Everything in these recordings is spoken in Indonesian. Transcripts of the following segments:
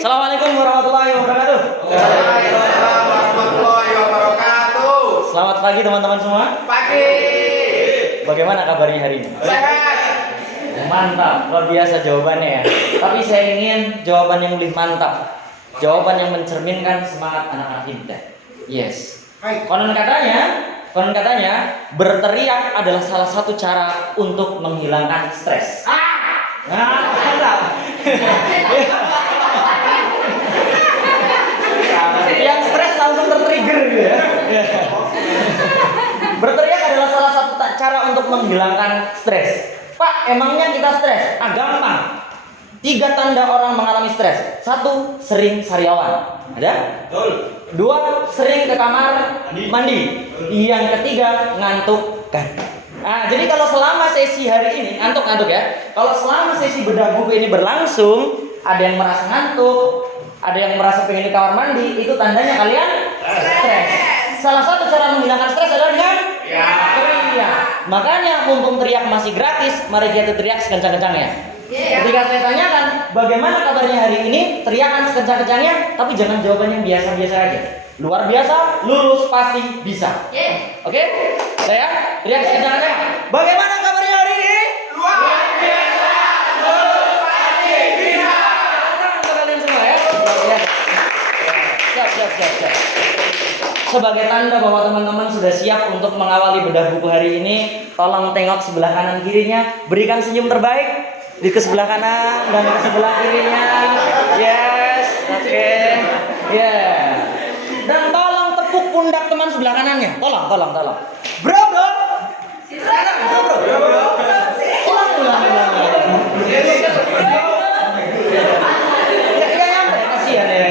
Assalamualaikum warahmatullahi wabarakatuh. Waalaikumsalam warahmatullahi wabarakatuh. Selamat pagi teman-teman semua. Pagi. Bagaimana kabarnya hari ini? Sehat. Mantap, luar biasa jawabannya ya. Tapi saya ingin jawaban yang lebih mantap. Jawaban yang mencerminkan semangat anak-anak kita. Yes. Konon katanya berteriak adalah salah satu cara untuk menghilangkan stres. Nah, mantap. Yang stres langsung tertrigger gitu ya. Berteriak adalah salah satu cara untuk menghilangkan stres. Pak, emangnya kita stres? Gampang. 3 tanda orang mengalami stres. 1, sering sariawan. Ada? Betul. 2, sering ke kamar mandi. Yang ketiga, ngantuk kan. Nah, jadi kalau selama sesi hari ini ngantuk ya. Kalau selama sesi bedah buku ini berlangsung, ada yang merasa ngantuk, ada yang merasa pengen di kamar mandi, itu tandanya kalian stres. Salah satu cara menghilangkan stres adalah dengan teriak. Makanya mumpung teriak masih gratis, mari kita teriak sekencang-kencangnya. Ketika saya tanyakan bagaimana kabarnya hari ini, teriakan sekencang-kencangnya, tapi jangan jawaban yang biasa-biasa aja. Luar biasa, lulus pasti bisa. Oke? Saya teriak sekencang-kencangnya. Bagaimana kabarnya hari ini? Luar biasa. Lulus pasti bisa. Untuk kalian semua ya. Luar biasa. Siap. Sebagai tanda bahwa teman-teman sudah siap untuk mengawali bedah buku hari ini, tolong tengok sebelah kanan kirinya, berikan senyum terbaik di ke sebelah kanan dan ke sebelah kirinya. Yes, oke. Yeah. Dan tolong tepuk pundak teman sebelah kanannya. Tolong. Bro. Silakan, bro. Ulang. Ya nyampe, kasihan ya.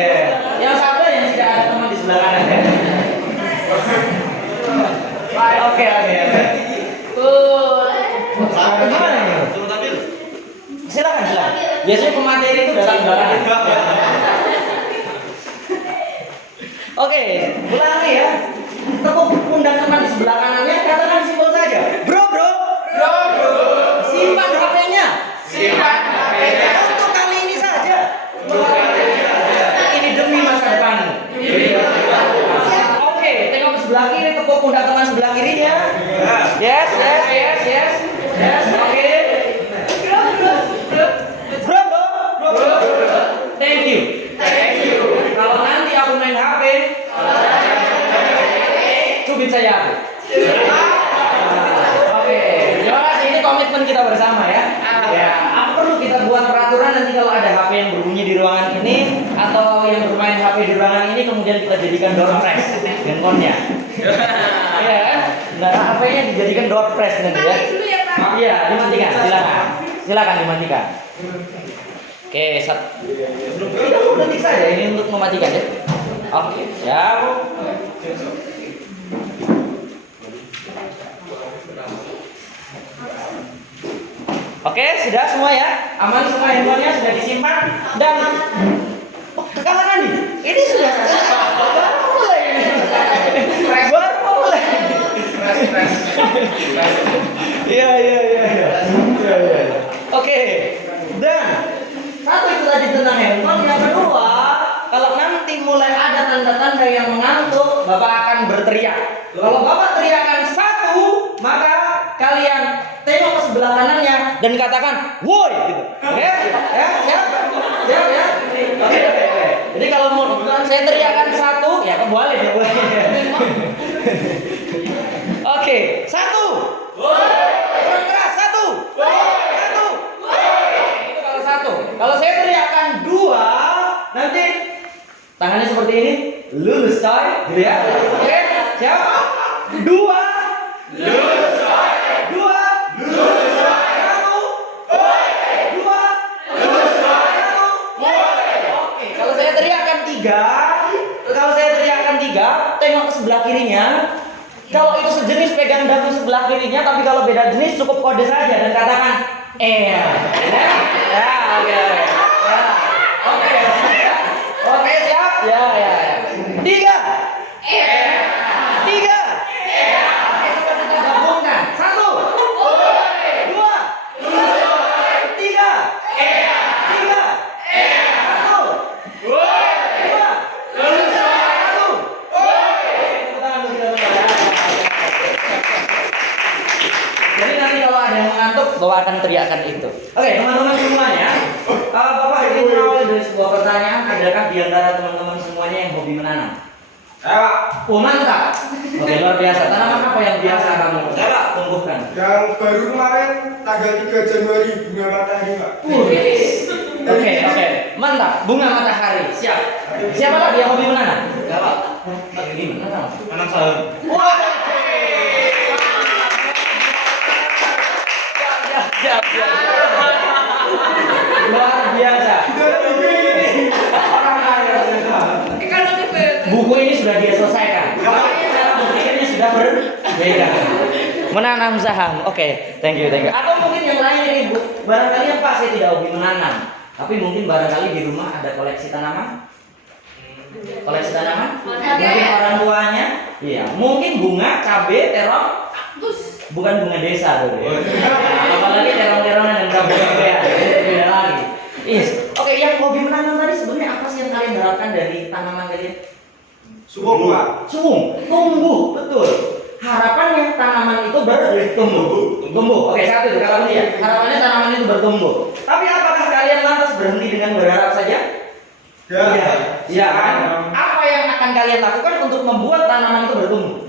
Yang sabar yang tidak ada teman di sebelah kanan ya. Oke. Gimana ini? Silakan. Biasanya pemateri itu datang belakangan. Oke, ulangi ya. Tepuk pundak teman di sebelah kanannya, katakan simpel saja. Bro. Simpan HP-nya. Untuk kali ini saja. Ini demi masa depanmu. Oke, tengok ke sebelah kiri, tepuk pundak teman sebelah kirinya. Yes. Oke. Bro. Thank you. Kalau nanti aku main HP, cubit saya aku. Oke, jelas ini komitmen kita bersama ya. Ya, apa perlu kita buat peraturan nanti kalau ada HP yang berbunyi di ruangan ini atau yang bermain HP di ruangan ini kemudian kita jadikan door prize handphonenya. Iya kan? Nah, HP-nya dijadikan door prize nanti ya. Iya, dimatikan. Silakan dimatikan. Oke, udah bisa ya ini untuk mematikan ya. Oke, siap. Oke, sudah semua ya. Aman semua handphonenya sudah disimpan dan kakak Andi, ini sudah baru mulai. Iya. Oke. Dan satu itu tadi tentang handphone. Yang kedua, kalau nanti mulai ada tanda-tanda yang mengantuk, Bapak akan berteriak. Kalau Bapak teriakan 1, maka kalian tengok ke sebelah kanannya dan katakan woi gitu. Oke? Ya, siap ya. Oke. Jadi kalau saya teriakan 1, ya kebalik ya boleh. Oke, 1. Woi. Kurang keras 1. Woi. 1. Woi. Itu kalau 1. Kalau saya teriakan 2, nanti tangannya seperti ini, lulus coy, gitu ya. Oke, siap? 2. Lulus coy. 2. Lulus coy. 1. Woi. 2. Lulus coy. 1. Woi. Oke, kalau saya teriakan 3, tengok ke sebelah kirinya. Kalau itu sejenis pegang dagu sebelah kirinya, tapi kalau beda jenis cukup kode saja dan katakan ya, oke. Oke, siap? Ya. 3. 3. Oke, coba kita gabungkan. 1. 2. 3. 3. 1. bawakan teriakan itu. Oke, teman-teman semuanya, Bapak ingin mengawali dari sebuah pertanyaan. Adakah di antara teman-teman semuanya yang hobi menanam? Oh, mantap. Oke, luar biasa. Tanaman apa yang biasa kamu tumbuhkan? Yang baru kemarin tanggal 3 Januari bunga matahari, Pak. Oke, mantap. Bunga matahari. Siap. Siapa lagi yang hobi menanam? Siapa? Gimana? Menanam saham. Wah. Siap. Luar biasa. Buku ini sudah dia selesaikan. Cara berpikirnya sudah berbeda. Menanam saham. Oke, thank you. Atau mungkin yang lain ini, Bu. Barangkali yang Pak saya tidak hobi menanam, tapi mungkin barangkali di rumah ada koleksi tanaman. Koleksi tanaman? Mungkin orang tuanya. Iya, mungkin bunga, cabai, terong. Bukan bunga desa tuh. Apalagi terong-terongan dan cabai-cabean. Beda lagi. Oke, yang hobi menanam tadi sebenarnya apa sih yang kalian harapkan dari tanaman kalian? Subur, Pak. Tumbuh, betul. Harapannya tanaman itu bertumbuh. Oke, satu itu kata dia. Harapannya tanaman itu bertumbuh. Tapi apakah kalian lantas berhenti dengan berharap saja? Ya kan? Apa yang akan kalian lakukan untuk membuat tanaman itu bertumbuh?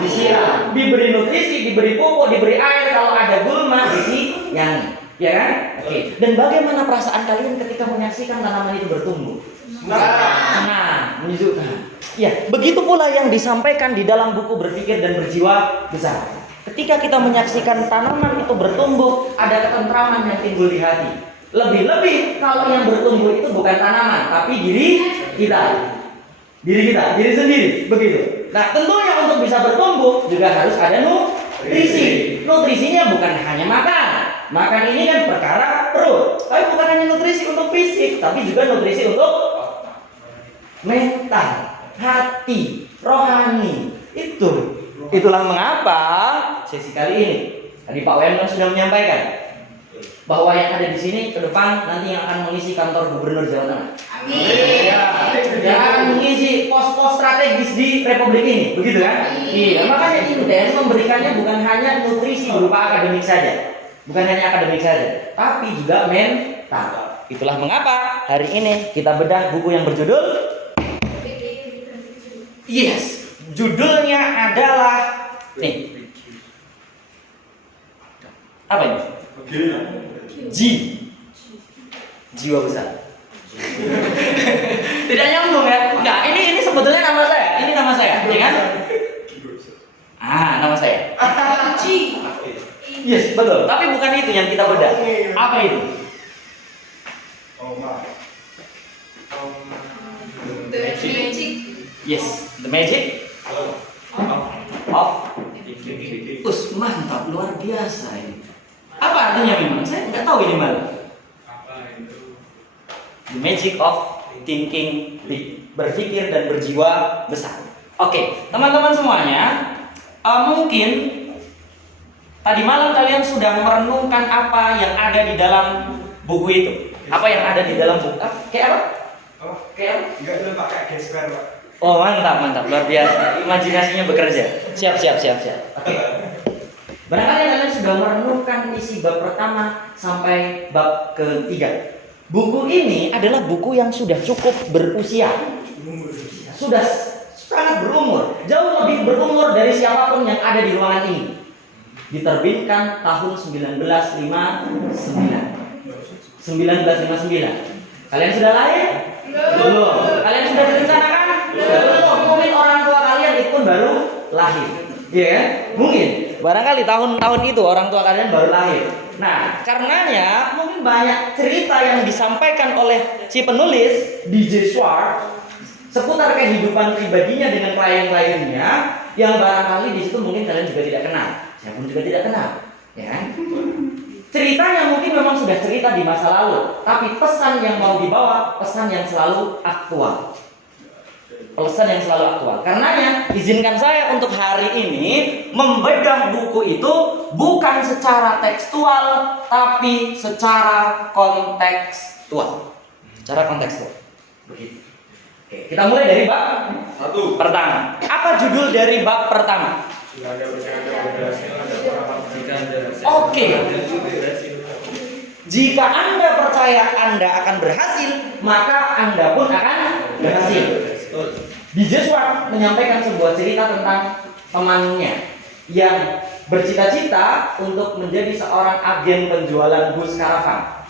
Disiram, diberi nutrisi, diberi pupuk, diberi air. Kalau ada gulma, disiyangi. Ya kan? Oke. Dan bagaimana perasaan kalian ketika menyaksikan tanaman itu bertumbuh? Senang, menyejukkan. Ya, begitu pula yang disampaikan di dalam buku Berpikir dan Berjiwa Besar. Ketika kita menyaksikan tanaman itu bertumbuh, ada ketentraman yang timbul di hati. Lebih-lebih kalau yang bertumbuh itu bukan tanaman, tapi diri sendiri, begitu. Nah, tentunya untuk bisa bertumbuh juga harus ada nutrisi. Nutrisinya bukan hanya makan ini kan perkara perut, tapi bukan hanya nutrisi untuk fisik, tapi juga nutrisi untuk mental, hati, rohani. Itulah mengapa sesi kali ini tadi Pak Wendel sudah menyampaikan bahwa yang ada di sini ke depan nanti yang akan mengisi kantor Gubernur Jawa Tengah. Amin. Yang akan mengisi pos-pos strategis di Republik ini, begitu kan? Iya, makanya IUDN memberikannya bukan hanya nutrisi berupa akademik saja, tapi juga mental. Itulah mengapa hari ini kita bedah buku yang berjudul judulnya adalah apa ini? Jiwa besar. Tidak nyambung ya? Enggak, ini sebetulnya nama saya. Ini nama saya, ya kan? Nama saya. Yes, betul. Tapi bukan itu yang kita bedah. Apa itu? Yes, the magic of mantap, luar biasa ini. Apa artinya memang? Saya nggak tahu ini malah. The magic of thinking big, berpikir dan berjiwa besar. Oke, teman-teman semuanya, mungkin tadi malam kalian sudah merenungkan apa yang ada di dalam buku itu. Apa yang ada di dalam buku? Kayak apa? Kayak apa? Enggak itu pakai gesper, Pak. Oh, mantap, luar biasa. Imajinasinya bekerja. Siap. Oke. Barangkali kalian sudah merenungkan isi bab pertama sampai bab ketiga. Buku ini adalah buku yang sudah cukup berusia. Sudah sangat berumur, jauh lebih berumur dari siapapun yang ada di ruangan ini. Diterbitkan tahun 1959. Kalian sudah lahir? Belum. Kalian sudah direncanakan? Belum. Mungkin orang tua kalian itu pun baru lahir. Iya kan? Mungkin. Barangkali tahun-tahun itu orang tua kalian baru lahir. Nah, karenanya mungkin banyak cerita yang disampaikan oleh si penulis DJ Schwartz seputar kehidupan pribadinya dengan klien-kliennya yang barangkali di situ mungkin kalian juga tidak kenal. Saya pun juga tidak kenal, ya kan? Ceritanya mungkin memang sudah cerita di masa lalu, tapi pesan yang mau dibawa, pesan yang selalu aktual. Karenanya, izinkan saya untuk hari ini membedah buku itu bukan secara tekstual, tapi secara kontekstual. Begitu. Oke, kita mulai dari bab 1 pertama. Apa judul dari bab pertama? Jika ada Oke. Jika Anda percaya Anda akan berhasil, maka Anda pun akan berhasil. DJ Swart menyampaikan sebuah cerita tentang temannya yang bercita-cita untuk menjadi seorang agen penjualan bus karavan.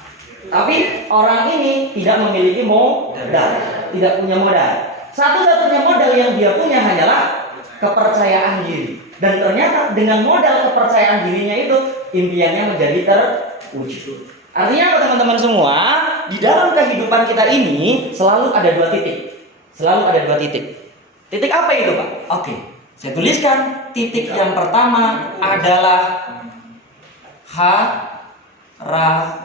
Tapi orang ini tidak memiliki modal, tidak punya modal. Satu-satunya modal yang dia punya hanyalah kepercayaan diri. Dan ternyata dengan modal kepercayaan dirinya itu, impiannya menjadi terwujud. Artinya apa teman-teman semua? Di dalam kehidupan kita ini selalu ada dua titik. Selalu ada dua titik. Titik apa itu, Pak? Oke, saya tuliskan. Titik yang pertama adalah harapan.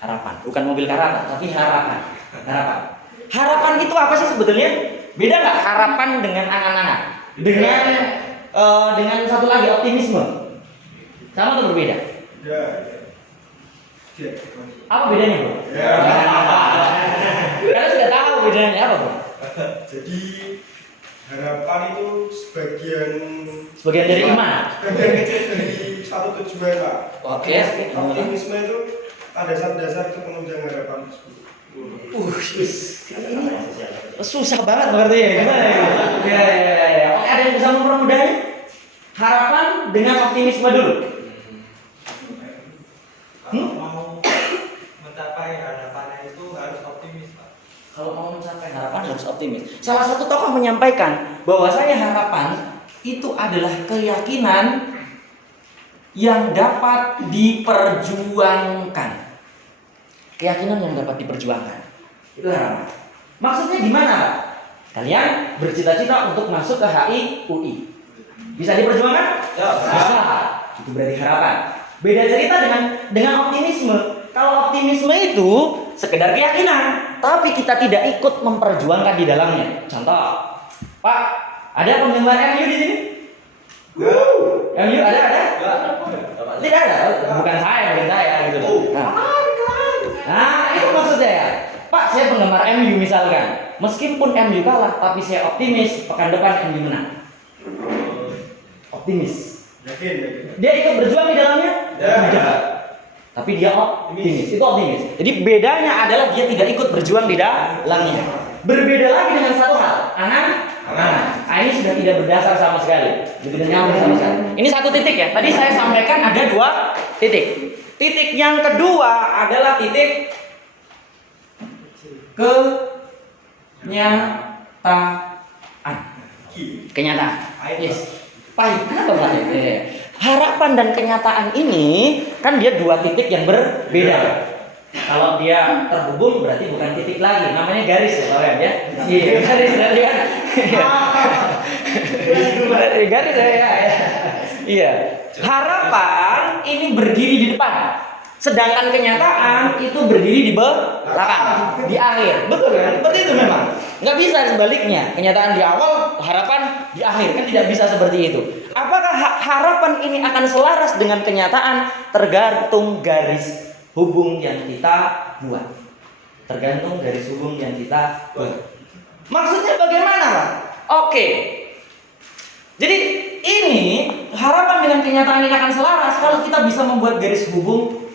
Harapan, bukan mobil karavan, tapi harapan. Harapan itu apa sih sebetulnya? Beda nggak harapan dengan angan-angan? Dengan satu lagi optimisme. Sama atau berbeda? Ya. Apa bedanya, Bro? Kalian sudah tahu bedanya apa, Bro? Jadi harapan itu Sebagian dari iman. dari satu tujuan lah. Oke. Optimisme itu ada dasar untuk menunjang harapan tersebut. Ini susah banget berarti ya. Gimana ya? Ya. Oke, ada yang bisa mempermudahnya? Harapan dengan optimisme dulu. Kalau mau mencapai harapannya itu harus optimis, Pak. Kalau mau mencapai harapan harus optimis. Salah satu tokoh menyampaikan bahwasanya harapan itu adalah keyakinan yang dapat diperjuangkan. Keyakinan yang dapat diperjuangkan. Itu harapan. Maksudnya gimana, Pak? Kalian bercita-cita untuk masuk ke HI UI. Bisa diperjuangkan? Ya. Bisa. Itu berarti harapan. Beda cerita dengan optimisme. Kalau optimisme itu sekedar keyakinan, tapi kita tidak ikut memperjuangkan di dalamnya. Contoh, Pak, ada penggemar MU di sini? MU ada? Tidak ada. Bukan saya gitu. Nah, itu maksudnya ya. Pak, saya penggemar MU misalkan. Meskipun MU kalah, tapi saya optimis pekan depan MU menang. Optimis. Yakin. Dia ikut berjuang di dalamnya? Tidak. Tapi dia optimis. Itu optimis. Jadi bedanya adalah dia tidak ikut berjuang di dalamnya. Berbeda lagi dengan satu hal, angan-angan. Ini sudah tidak berdasar sama sekali. Tidak nyambung sama sekali. Ini satu titik ya. Tadi saya sampaikan ada dua titik. Titik yang kedua adalah titik kenyataan. Yes. Pahit. Kenapa pahit? Harapan dan kenyataan ini kan dia dua titik yang berbeda. Kalau dia terhubung berarti bukan titik lagi, namanya garis ya, kalian ya. Iya, garis berarti kan. Garis ya. Iya. Harapan ini berdiri di depan. Sedangkan kenyataan itu berdiri di belakang, di akhir. Betul kan? Seperti itu memang. Nggak bisa sebaliknya. Kenyataan di awal, harapan di akhir. Kan tidak bisa seperti itu. Apakah harapan ini akan selaras dengan kenyataan? Tergantung garis hubung yang kita buat. Tergantung garis hubung yang kita buat. Maksudnya bagaimana, Pak? Oke. Jadi ini harapan dengan kenyataan ini akan selaras kalau kita bisa membuat garis hubung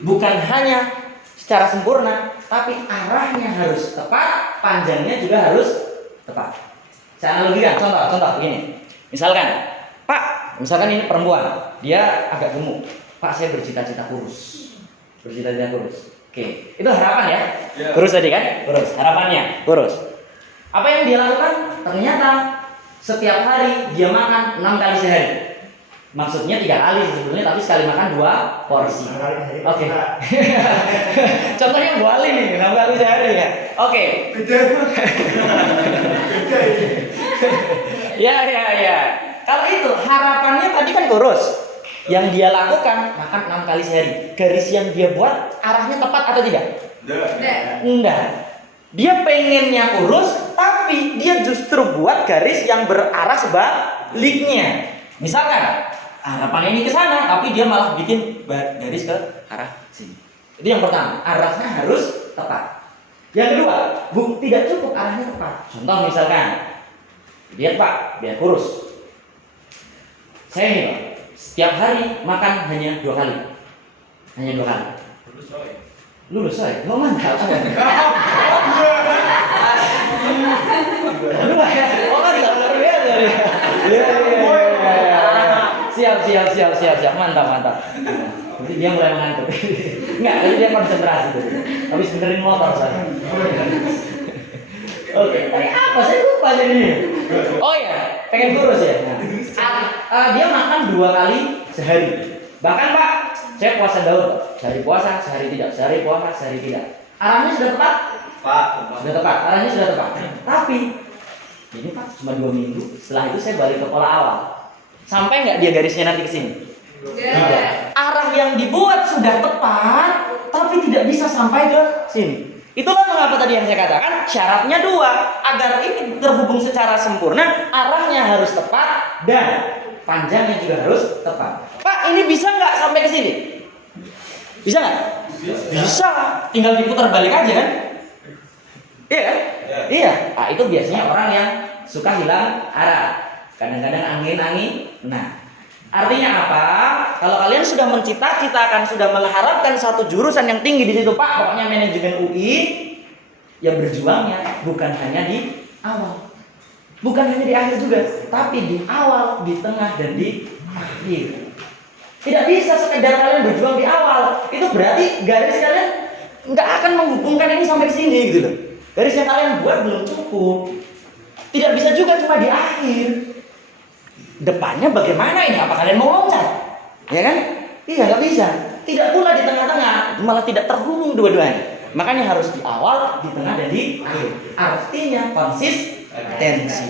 bukan hanya secara sempurna, tapi arahnya harus tepat, panjangnya juga harus tepat. Saya analogikan, contoh begini. Misalkan, Pak, misalkan ini perempuan, dia agak gemuk. Pak, saya bercita-cita kurus. Oke, itu harapan ya? Kurus tadi kan? Kurus. Harapannya kurus. Apa yang dia lakukan? Ternyata setiap hari dia makan 6 kali sehari. Maksudnya 3 kali sebetulnya, tapi sekali makan 2 porsi. Oke. Contohnya Bu Ali nih, 6 kali sehari ya. Oke. Beda. Ya. Kalau itu harapannya tadi kan kurus. Yang dia lakukan makan 6 kali sehari. Garis yang dia buat arahnya tepat atau tidak? Enggak. Dia pengennya kurus, tapi dia justru buat garis yang berarah sebaliknya. Misalkan harapan ini ke sana, tapi dia malah bikin garis ke arah sini. Jadi yang pertama, arahnya harus tepat. Yang kedua, tidak cukup arahnya tepat. Contoh misalkan, lihat Pak, biar kurus. Saya ini Pak, setiap hari makan hanya 2 kali. Hanya 2 kali. Lulus coy. Oh mantap. Oh kan luar biasa. Siap. Mantap. Berarti dia mulai mengantuk. Enggak, tadi dia konsentrasi tuh. Habis benerin motor saya. Oke, tadi apa saya lupa jadi. Oh ya, pengen kurus ya. Nah, dia makan 2 kali sehari. Bahkan Pak, saya puasa Daud. Sehari puasa, sehari tidak. Sehari puasa, sehari tidak. Arahnya sudah tepat? Pak, Sudah tepat. Arahnya sudah tepat. Tapi ini Pak cuma 2 minggu. Setelah itu saya balik ke pola awal. Sampai nggak dia garisnya nanti ke sini? Tidak. Arah yang dibuat sudah tepat, tapi tidak bisa sampai ke sini. Itulah mengapa tadi yang saya katakan syaratnya 2. Agar ini terhubung secara sempurna, arahnya harus tepat dan panjangnya juga harus tepat. Pak, ini bisa nggak sampai ke sini? Bisa nggak? Bisa. Tinggal diputar balik aja kan? Iya kan? Iya. Nah, itu biasanya orang yang suka hilang arah. Kadang-kadang angin. Nah, artinya apa? Kalau kalian sudah mencita-citakan, sudah mengharapkan satu jurusan yang tinggi di situ, Pak, pokoknya manajemen UI, ya berjuangnya bukan hanya di awal. Bukan hanya di akhir juga, tapi di awal, di tengah, dan di akhir. Tidak bisa sekedar kalian berjuang di awal. Itu berarti garis kalian nggak akan menghubungkan ini sampai sini gitu loh. Garis yang kalian buat belum cukup. Tidak bisa juga cuma di akhir. Depannya bagaimana ini? Apa kalian mau loncat? Ya kan? Iya, nggak bisa. Tidak pula di tengah-tengah, malah tidak terhubung dua-duanya. Makanya harus di awal, di tengah, dan di akhir. Artinya konsistensi.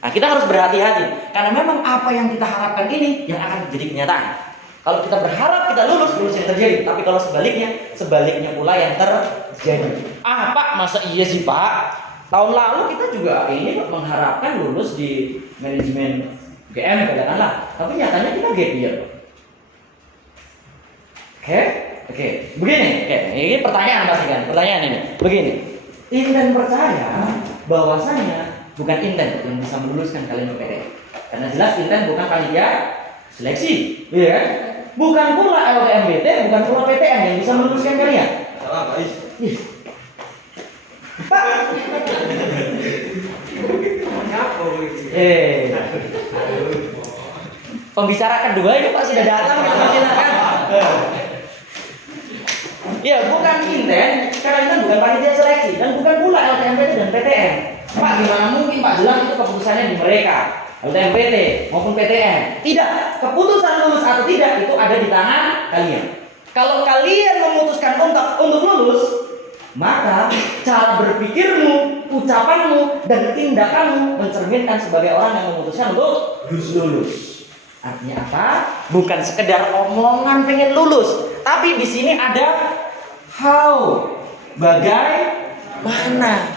Nah, kita harus berhati-hati karena memang apa yang kita harapkan ini yang akan menjadi kenyataan. Kalau kita berharap kita lulus yang terjadi. Tapi kalau sebaliknya pula yang terjadi. Pak, masa iya sih Pak? Tahun lalu kita juga ini mengharapkan lulus di manajemen GM katakanlah, tapi nyatanya kita gap year. Oke. Begini, ini pertanyaan pasti kan? Pertanyaan ini. Begini. Inten percaya bahwasanya bukan Inten yang bisa meluluskan kalian ke PTN. Karena jelas Inten bukan panitia seleksi, iya kan? Bukan pula LTMBT, bukan pula PTN yang bisa meluluskan kalian. salah guys. Pembicara kedua ini Pak sudah datang silakan. Ya bukan Inten, karena Inten bukan panitia seleksi dan bukan pula LTMPT dan PTN. Pak gimana mungkin Pak, jelas itu keputusannya di mereka, LTMPT maupun PTN. Tidak, keputusan lulus atau tidak itu ada di tangan kalian. Kalau kalian memutuskan untuk lulus, maka cara berpikirmu, ucapanmu, dan tindakanmu mencerminkan sebagai orang yang memutuskan untuk lulus. Artinya apa? Bukan sekedar omongan pengen lulus, tapi di sini ada how, bagaimana.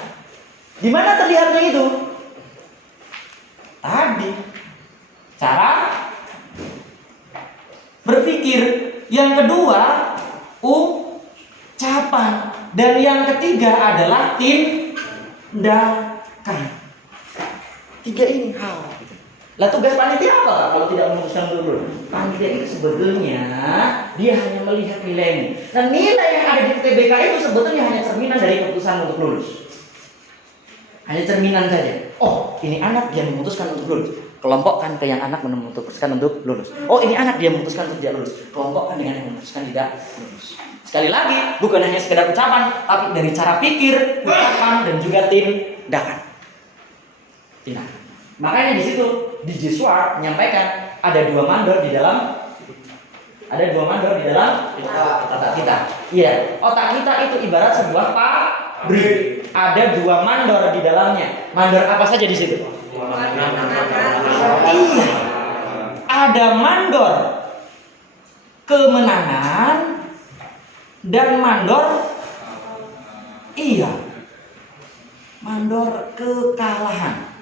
Di mana terlihatnya itu? Tadi cara berpikir. Yang kedua, ucapan. Dan yang ketiga adalah tindakan. 3 ini how. Lah tugas panitia apa kalau tidak memutuskan lulus? Panitia itu sebetulnya dia hanya melihat nilaimu. Dan nilai yang ada di UTBK itu sebetulnya hanya cerminan dari keputusan untuk lulus. Hanya cerminan saja. Oh, ini anak dia memutuskan untuk lulus. Kelompokkan ke yang anak memutuskan untuk lulus. Oh, ini anak dia memutuskan untuk tidak lulus. Kelompokkan dengan yang memutuskan tidak lulus. Sekali lagi, bukan hanya sekedar ucapan, tapi dari cara pikir, ucapan, dan juga tindakan. Makanya di situ di Jesua menyampaikan ada 2 mandor di dalam otak kita. Iya, otak kita itu ibarat sebuah pabrik. Ada 2 mandor di dalamnya. Mandor apa saja di situ? Iya. Ada mandor kemenangan dan mandor mandor kekalahan.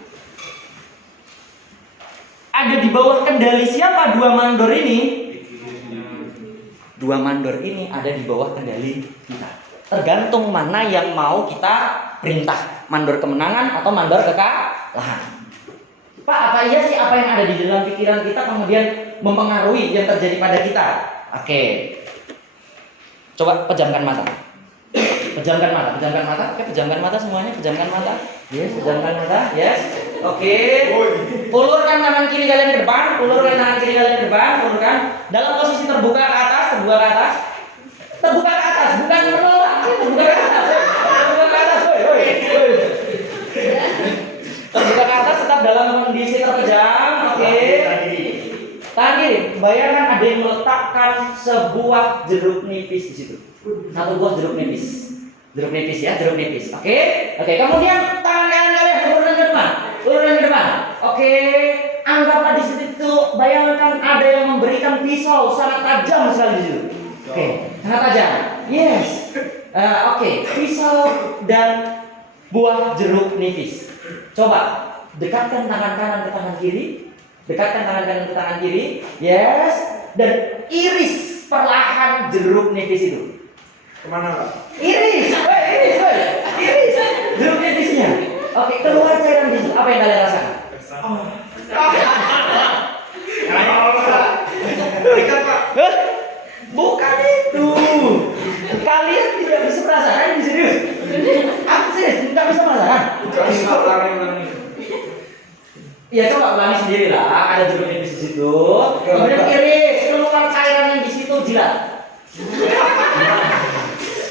Ada di bawah kendali siapa 2 mandor ini? 2 mandor ini ada di bawah kendali kita. Tergantung mana yang mau kita perintah, mandor kemenangan atau mandor kekalahan. Pak, apa iya sih apa yang ada di dalam pikiran kita kemudian mempengaruhi yang terjadi pada kita. Oke. Coba pejamkan mata. Pejamkan mata. Oke, pejamkan mata semuanya, pejamkan mata. Yes, pejamkan mata. Yes. Oke. Ulurkan tangan kiri kalian ke depan, ulurkan. Dalam posisi terbuka ke atas. Terbuka ke atas, bukan menolak. Terbuka ke atas. Woi. Terbuka ke atas, tetap dalam kondisi terpejam. Oke. Tangan kiri. Bayangkan ada yang meletakkan sebuah jeruk nipis di situ. Satu buah jeruk nipis. Jeruk nipis. Oke. Kemudian tangan kanan kalian ulurkan ke depan. Oke. Anggaplah di situ, bayangkan ada yang memberikan pisau sangat tajam sekali di situ. Oke. Sangat tajam. Yes. Oke. Pisau dan buah jeruk nipis. Coba dekatkan tangan kanan ke tangan kiri. Yes. Dan iris perlahan jeruk nipis itu. Kemana Pak? Iris. Jeruk nipisnya. Oke, keluar cairan di situ. Apa yang kalian rasakan? Berikan Pak. Bukan itu. Kalian tidak bisa merasakan di serius. Aku serius, tidak bisa merasakan. Ya coba ulangi sendiri lah. Ada jeruk nipis di situ. Kemudian iris, keluar cairan yang di situ, jilat.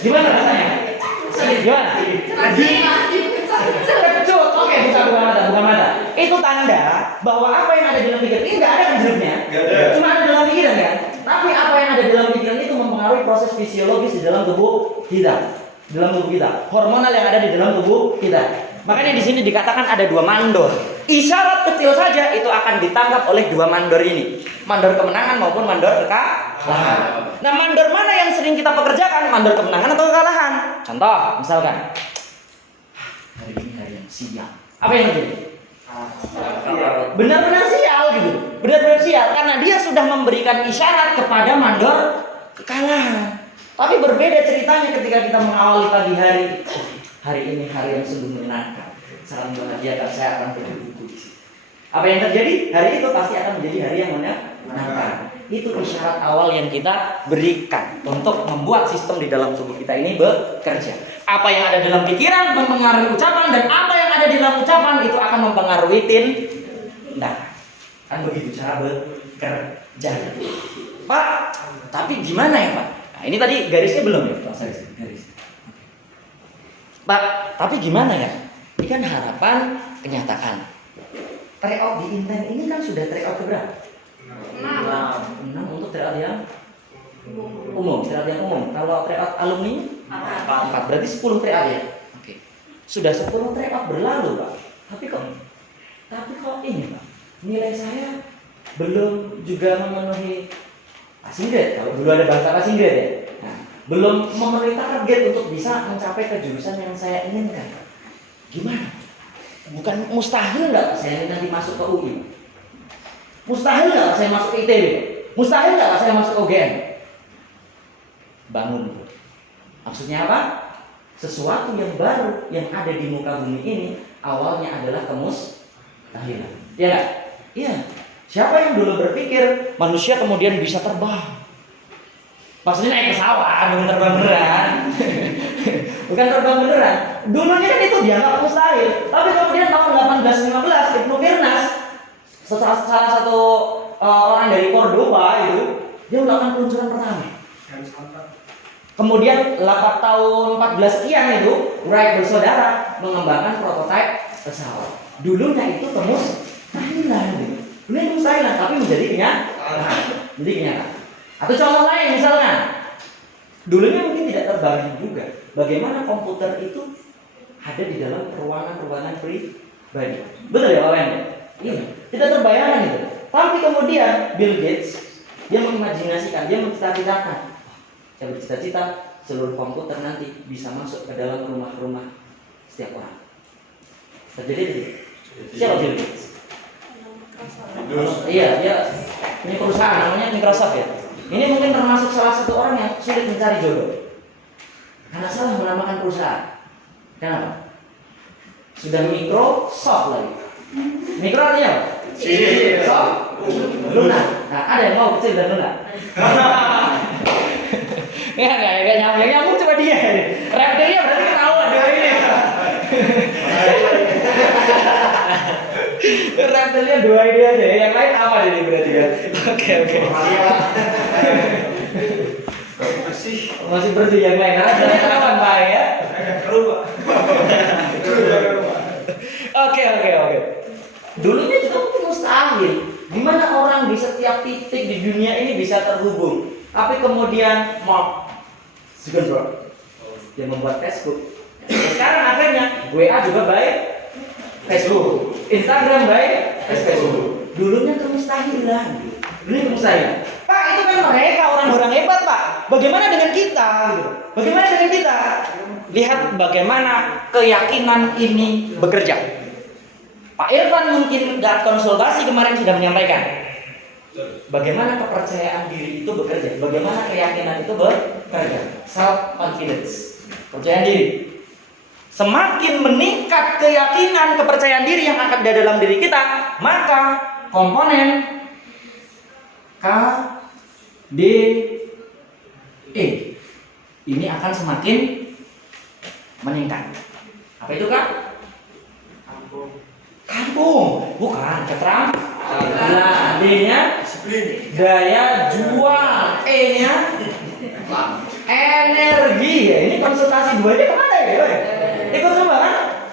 Gimana rasanya? Gimana? Kecut. Oke, buka mata. Itu tanda bahwa apa yang ada di dalam pikiran ini nggak ada kan jeruknya? Cuma ada dalam pikiran kan? Tapi apa yang ada di dalam pikiran itu mempengaruhi proses fisiologis di dalam tubuh kita. Hormonal yang ada di dalam tubuh kita. Makanya di sini dikatakan ada 2 mandor. Isyarat kecil saja itu akan ditangkap oleh 2 mandor ini. Mandor kemenangan maupun mandor kekalahan. Nah, mandor mana yang sering kita pekerjakan? Mandor kemenangan atau kekalahan? Contoh, misalkan hari ini hari yang sial. Apa yang terjadi? Benar-benar sial gitu. Benar-benar sial karena dia sudah memberikan isyarat kepada mandor kekalahan. Tapi berbeda ceritanya ketika kita mengawali pagi hari. Hari ini hari yang sungguh menyenangkan. Salam bahagia, saya akan berbuku di sini. Apa yang terjadi? Hari itu pasti akan menjadi hari yang menyenangkan. Itu isyarat awal yang kita berikan untuk membuat sistem di dalam tubuh kita ini bekerja. Apa yang ada dalam pikiran mempengaruhi ucapan, dan apa yang ada di dalam ucapan itu akan mempengaruhi tindakan. Kan begitu cara bekerja. Pak, tapi gimana ya Pak? Nah, ini tadi garisnya belum ya Pak? Garis. Pak, tapi gimana ya? Ini kan harapan kenyataan. Tryout di Inten ini kan sudah tryout keberapa? 6 untuk tryout yang umum. Kalau tryout alumni 4. Berarti 10 tryout ya? Oke. Sudah 10 tryout berlalu Pak. Tapi kok ini Pak, nilai saya belum juga memenuhi passing grade. Kalau dulu ada bahasa passing grade ya. Nah, belum memenuhi target untuk bisa mencapai ke jurusan yang saya inginkan. Gimana? Bukan mustahil nggak saya nanti masuk ke UI? Mustahil nggak saya masuk ke ITB? Mustahil nggak saya masuk ke UGM? Bangun. Maksudnya apa? Sesuatu yang baru yang ada di muka bumi ini awalnya adalah kemustahilan. Ya nggak? Iya. Siapa yang dulu berpikir manusia kemudian bisa terbang? Maksudnya naik pesawat, bukan terbang beneran. Bukan terbang beneran. Dulunya kan itu dianggap mustahil. Tapi kemudian tahun 1815 Ibnu Firnas, salah satu orang dari Cordoba itu, dia melakukan peluncuran pertama. Kemudian 8 tahun 14 sekian itu Wright bersaudara mengembangkan prototipe pesawat. Dulunya itu kemustahilan gitu. Dulunya kemustahilan tapi menjadi kenyataan. Atau contoh lain misalnya, dulunya mungkin tidak terbayang juga bagaimana komputer itu ada di dalam ruangan pribadi. Betul ya Pak? Iya, tidak terbayangkan itu. Tapi kemudian Bill Gates dia mengimajinasikan, dia mencita-citakan, saya bercita-cita seluruh komputer nanti bisa masuk ke dalam rumah-rumah setiap orang. Terjadi tidak? Siapa Bill Gates? Iya, dia punya perusahaan namanya Microsoft ya. Ini mungkin termasuk salah satu orang yang sulit mencari jodoh karena salah menamakan perusahaan. Kenapa? Sudah Microsoft lagi. Mikro artinya apa? So, lunak. Nah, ada yang mau kecil dan lunak. Ya nggak nyamuk, yang nyamuk cuma dia. Reptilnya berarti ketahuan dia ini. Reptilnya dua ini aja, yang lain apa ini berarti ya? Oke. Masih bersih yang lain. Reptilnya ketahuan Pak ya. Oke. Dulunya juga mungkin mustahil. Gimana orang di setiap titik di dunia ini bisa terhubung? Tapi kemudian Mark Zuckerberg yang membuat Facebook. Sekarang akhirnya WA juga baik Facebook, Instagram baik Facebook. Dulunya kemustahilan. Pak, itu kan mereka orang-orang hebat, Pak. Bagaimana dengan kita? Lihat bagaimana keyakinan ini bekerja. Pak Irfan mungkin nggak konsultasi kemarin sudah menyampaikan bagaimana kepercayaan diri itu bekerja, bagaimana keyakinan itu bekerja, self confidence, percaya diri. Semakin meningkat keyakinan kepercayaan diri yang akan ada dalam diri kita, maka komponen K, D, E ini akan semakin meningkat. Apa itu Kak? Kampung, bukan keterampilan. D-nya daya juang, E-nya energi. Ya, ini konsultasi duanya kemana ya? Ikut semua kan?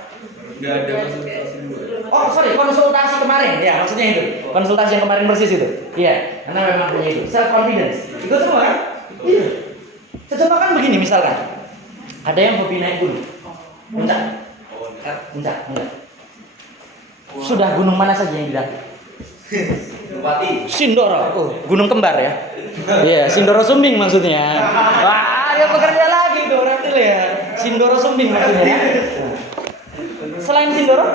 Nggak ada konsultasi dua. Oh sorry, konsultasi kemarin. Ya maksudnya itu, konsultasi yang kemarin persis itu. Iya, karena memang punya itu self confidence. Ikut semua kan? Iya. Coba kan begini misalkan, ada yang hobi naik gunung, puncak. Sudah gunung mana saja yang didaki? Bupati. Sindoro, gunung kembar ya. Iya, Sindoro Sumbing maksudnya. Wah, dia bekerja lagi tuh reptil ya. Sindoro Sumbing maksudnya. Ya? Selain Sindoro?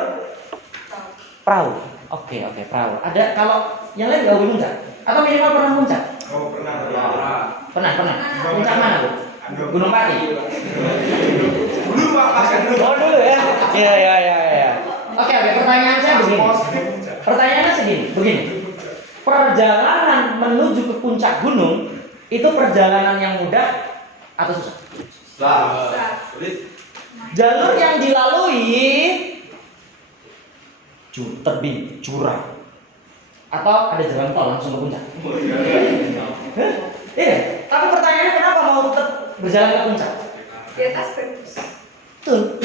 Perahu. Oke, perahu. Ada kalau yang lain nggak puncak? Atau minimal pernah puncak? Oh, pernah. Pernah. Puncak mana bu? Gunung Pati. Dulu Pak, Dulu ya. Iya. Oke, pertanyaan saya begini. Perjalanan menuju ke puncak gunung itu perjalanan yang mudah atau susah? Sulit. Jalur yang dilalui tebing, jurang, atau ada jalan tol langsung ke puncak? Iya. Tapi pertanyaannya kenapa mau tetap berjalan ke puncak? Di atas terus. Tuh,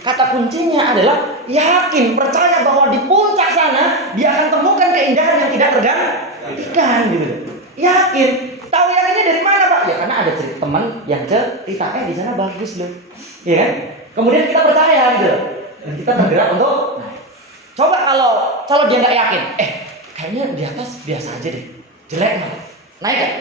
kata kuncinya adalah yakin, percaya bahwa di puncak sana dia akan temukan keindahan yang tidak tergantikan gitu. Yakin. Tahu yakinnya dari mana Pak? Ya karena ada cerita teman yang cerita di sana bagus loh. Iya kan? Kemudian kita percaya gitu. Dan kita tergerak untuk coba kalau dia nggak yakin, kayaknya di atas biasa aja deh, jelek mah, naik kan?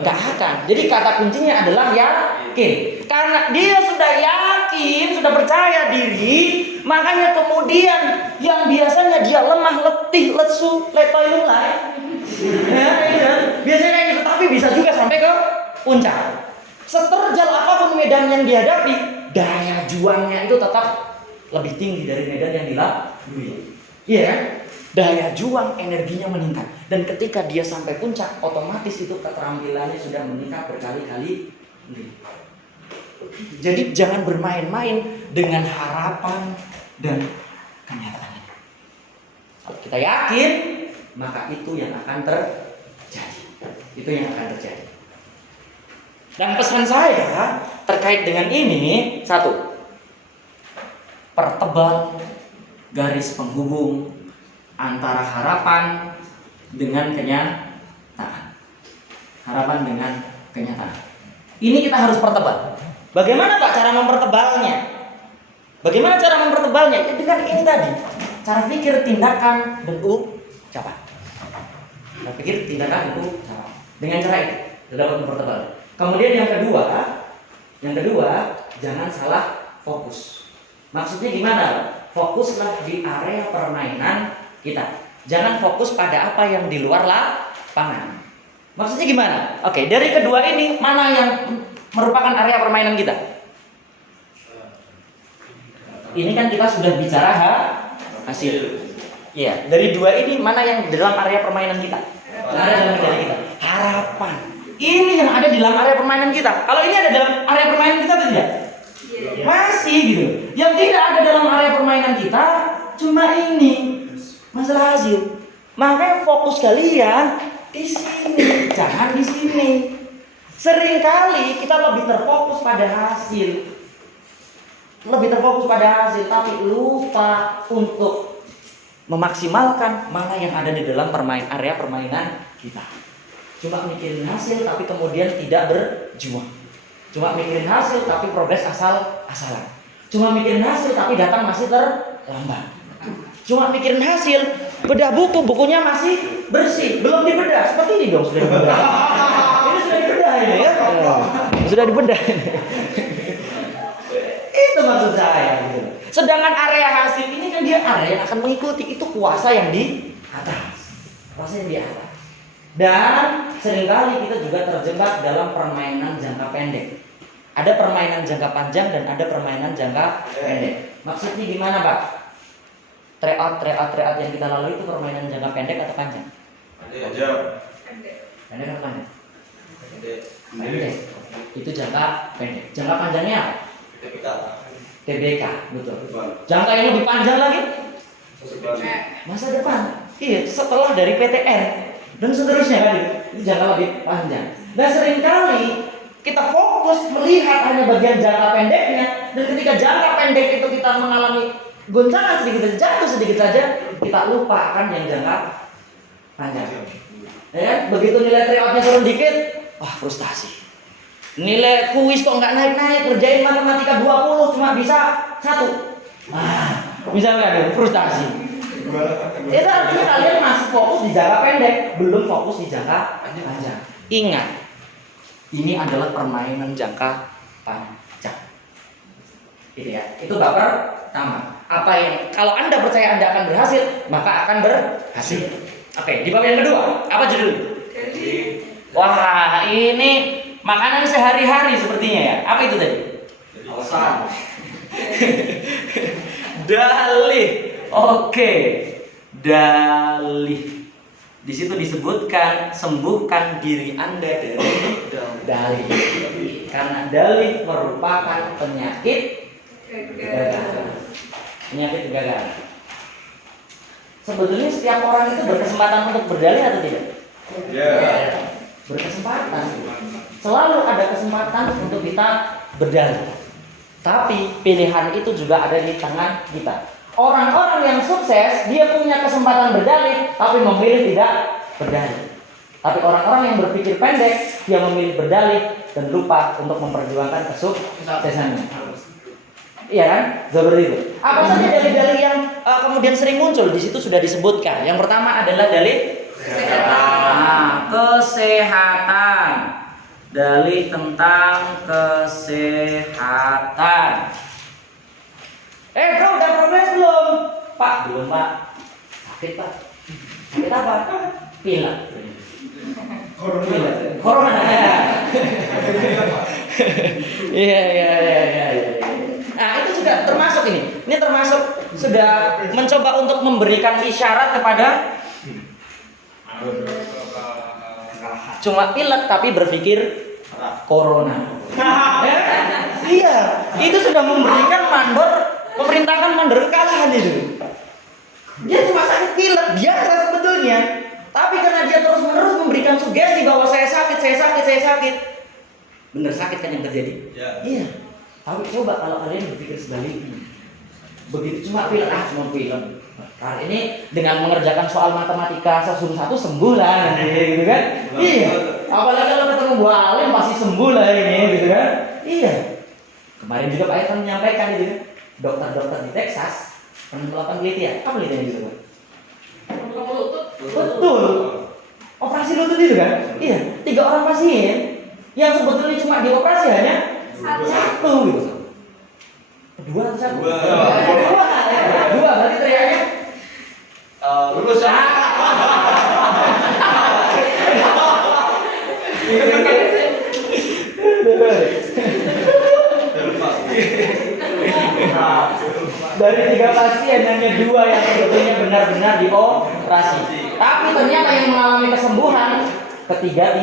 Nggak akan. Jadi kata kuncinya adalah yakin. Karena dia sudah yakin, sudah percaya diri, makanya kemudian yang biasanya dia lemah, letih, lesu, letoy lunglai, biasanya kayak gitu, tapi bisa juga sampai ke puncak. Seterjal apapun medan yang dihadapi, daya juangnya itu tetap lebih tinggi dari medan yang dilalui. Iya kan? Daya juang energinya meningkat. Dan ketika dia sampai puncak, otomatis itu keterampilannya sudah meningkat berkali-kali. Jadi jangan bermain-main dengan harapan dan kenyataan. Kalau kita yakin, maka itu yang akan terjadi. Dan pesan saya terkait dengan ini, satu, pertebal garis penghubung antara harapan dengan kenyataan. Ini kita harus pertebal. Bagaimana Pak cara mempertebalnya? Ya, dengan ini tadi. Cara pikir, tindakan, dan ucapan. Dengan cara itu dapat mempertebal. Kemudian yang kedua, jangan salah fokus. Maksudnya gimana? Fokuslah di area permainan kita. Jangan fokus pada apa yang di luar lapangan. Maksudnya gimana? Oke, dari kedua ini mana yang merupakan area permainan kita? Ini kan kita sudah bicara Hasil. Iya, dari dua ini mana yang dalam area permainan kita? Yang ada dalam diri kita. Harapan. Ini yang ada di dalam area permainan kita. Kalau ini ada dalam area permainan kita atau tidak? Masih gitu. Yang tidak ada dalam area permainan kita cuma ini, masalah hasil. Makanya fokus kalian di sini, jangan di sini. Seringkali kita lebih terfokus pada hasil. Lebih terfokus pada hasil, tapi lupa untuk memaksimalkan mana yang ada di dalam area permainan kita. Cuma mikirin hasil tapi kemudian tidak berjuang. Cuma mikirin hasil tapi progres asal-asalan. Cuma mikirin hasil tapi datang masih terlambat. Cuma mikirin hasil, bedah bukunya masih bersih, belum dibedah. Seperti ini dong sudah dibedah. Ini sudah dibedah ini ya. Sudah dibedah. Itu maksud saya gitu. Sedangkan area hasil ini kan dia area yang akan mengikuti, itu kuasa yang di atas. Kuasa yang di atas. Dan seringkali kita juga terjebak dalam permainan jangka pendek. Ada permainan jangka panjang dan ada permainan jangka pendek. Maksudnya gimana, Pak? Tryout yang kita lalui itu permainan jangka pendek atau panjang? Pendek atau panjang? Pendek. Itu jangka pendek. Jangka panjangnya apa? TBK, betul. Jangka yang lebih panjang lagi? Masa depan. Iya, setelah dari PTN dan seterusnya kan itu jangka lebih panjang. Dan seringkali kita fokus melihat hanya bagian jangka pendeknya, dan ketika jangka pendek itu kita mengalami goncangan sedikit saja, jatuh sedikit saja, kita lupa akan yang jangka panjang. Ya kan? Begitu nilai tryoutnya turun dikit, wah frustasi. Nilai kuis kok nggak naik-naik, kerjain matematika 20 cuma bisa 1. Misalnya frustasi. Itu artinya kalian masih fokus di jangka pendek, belum fokus di jangka panjang. Ingat, ini adalah permainan jangka panjang. Gitu ya. Itu bab pertama. Apa yang kalau Anda percaya Anda akan berhasil, maka akan berhasil. Oke, di bab yang kedua, apa judulnya? Wah, ini makanan sehari-hari sepertinya ya. Apa itu tadi? Alasan. Dalih. Oke. Dalih. Di situ disebutkan sembuhkan diri Anda dari dalih. Karena dalih merupakan penyakit kegagalan. Penyakit kegagalan. Sebetulnya setiap orang itu berkesempatan untuk berdalih atau tidak? Berkesempatan. Selalu ada kesempatan untuk kita berdalih. Tapi pilihan itu juga ada di tangan kita. Orang-orang yang sukses, dia punya kesempatan berdalih, tapi memilih tidak berdalih. Tapi orang-orang yang berpikir pendek, dia memilih berdalih dan lupa untuk memperjuangkan kesuksesannya. Iya kan? Seperti itu. Apa saja dalih-dalih yang kemudian sering muncul di situ sudah disebutkan. Yang pertama adalah dalih kesehatan. Dalih tentang kesehatan. Bro, udah progres belum? Pak, belum Pak. Sakit Pak. Sakit apa? Pilek. Corona. Iya. Nah, itu juga termasuk ini. Ini termasuk sudah mencoba untuk memberikan isyarat kepada cuma pilek tapi berpikir corona. Iya, itu sudah memberikan memerintahkan mandor kekalahan itu. Dia cuma sakit pilek, biasa sebetulnya. Tapi karena dia terus-menerus memberikan sugesti bahwa saya sakit. Bener sakit kan yang terjadi? Ya. Iya. Tapi coba kalau kalian berpikir sebaliknya. Begitu cuma pilek, cuma pilek. Kali ini dengan mengerjakan soal matematika 1+1 sembuh lah gitu kan? Iya. Apalagi kalau ketemu Bu Alim pasti sembuh lah ini gitu kan? Iya. Kemarin juga Pak Irfan menyampaikan gitu kan? Dokter-dokter di Texas melakukan penelitian. Apa penelitian itu kan? Betul. Operasi lutut itu kan? Iya. 3 orang pasien yang sebetulnya cuma dioperasi hanya 1 gitu. 2 atau 1? 2 berarti teriaknya lulus. Dari 3 pasien hanya 2 yang sebetulnya benar-benar dioperasi. Tapi ternyata yang mengalami kesembuhan ketiga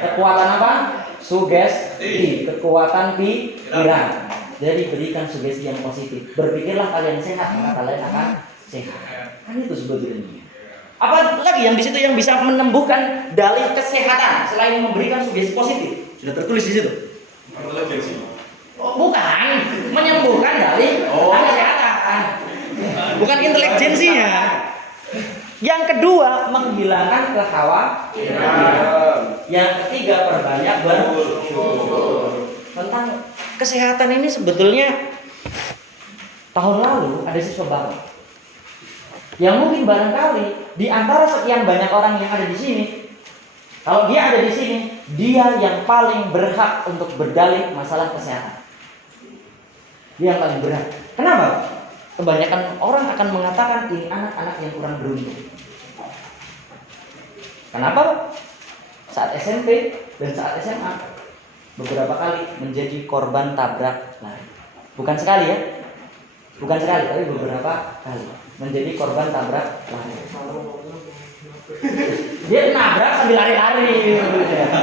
kekuatan apa? Sugesti, kekuatan pikiran. Jadi berikan sugesti yang positif. Berpikirlah kalian sehat, maka kalian akan sehat. Kan itu sebetulnya. Apa lagi yang di situ yang bisa menumbuhkan dalih kesehatan selain memberikan sugesti positif? Sudah tertulis di situ. Oh, bukan, menyembuhkan dalih kesehatan. Bukan intelijensinya. Yang kedua, menghilangkan kekhawatiran. Yang ketiga, perbanyak bersyukur. Tentang kesehatan ini sebetulnya tahun lalu ada siswa baru yang mungkin barangkali di antara sekian banyak orang yang ada di sini, kalau dia ada di sini, dia yang paling berhak untuk berdalih masalah kesehatan. Dia yang paling berhak. Kenapa? Kebanyakan orang akan mengatakan ini anak-anak yang kurang beruntung. Kenapa? Saat SMP dan saat SMA beberapa kali menjadi korban tabrak lari. Bukan sekali ya. Bukan sekali, tapi beberapa kali menjadi korban tabrak lari. Dia nabrak sambil lari-lari.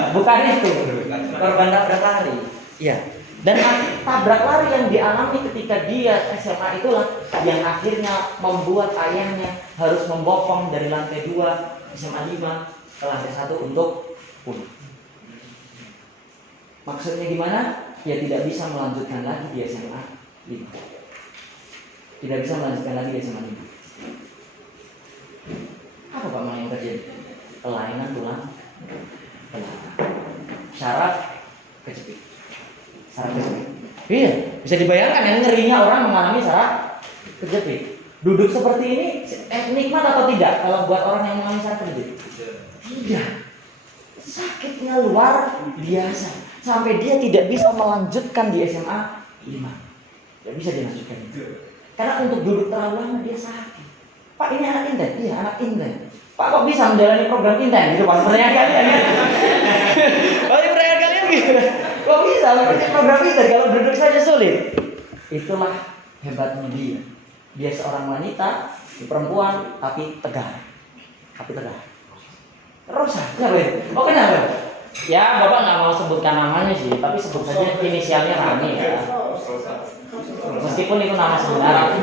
Bukan itu. Korban tabrak lari. Iya. Dan tabrak lari yang dialami ketika dia SMA itulah yang akhirnya membuat ayahnya harus membopong dari lantai 2 SMA 5 ke lantai 1 untuk pulang. Maksudnya gimana? Ya tidak bisa melanjutkan lagi di SMA 5. Tidak bisa melanjutkan lagi di SMA 5. Apa Pak Mang yang terjadi? Kelainan tulang belakang. Syaraf kejepit. Iya, bisa dibayangkan yang ngerinya orang mengalami saraf kejepit. Duduk seperti ini nikmat atau tidak kalau buat orang yang mengalami saraf kejepit? Tidak. Sakitnya luar biasa sampai dia tidak bisa melanjutkan di SMA 5. Tidak bisa dilanjutkan. Karena untuk duduk terlalu lama dia sakit. Pak, ini anak inten? Iya, anak inten. Pak, kok bisa menjalani program inten? Gitu Pak, pertanyaan kalian ya. Oh, ini pertanyaan kalian gitu. Kok bisa mengikuti program inten kalau duduk saja sulit? Itulah hebatnya dia. Dia seorang wanita, perempuan, tapi tegar. Terus kenapa itu? Oh, kenapa? Ya, Bapak nggak mau sebutkan namanya sih, tapi sebut saja inisialnya Rani ya. Meskipun itu nama sebenarnya.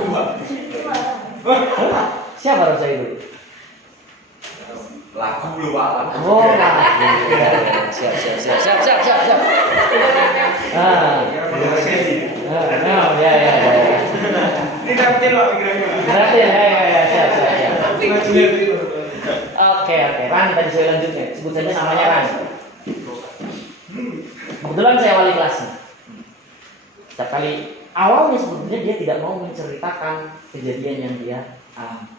Siapa Rosa itu? Lagu lu Pak. Oh, siap. Ya. Ini dapetin Pak pikirannya. Berarti ya, siap. Oke. Rani tadi saya lanjutnya. Sebut saja namanya Rani. Kebetulan saya wali kelasnya. Setiap kali awalnya sebetulnya dia tidak mau menceritakan kejadian yang dia alami.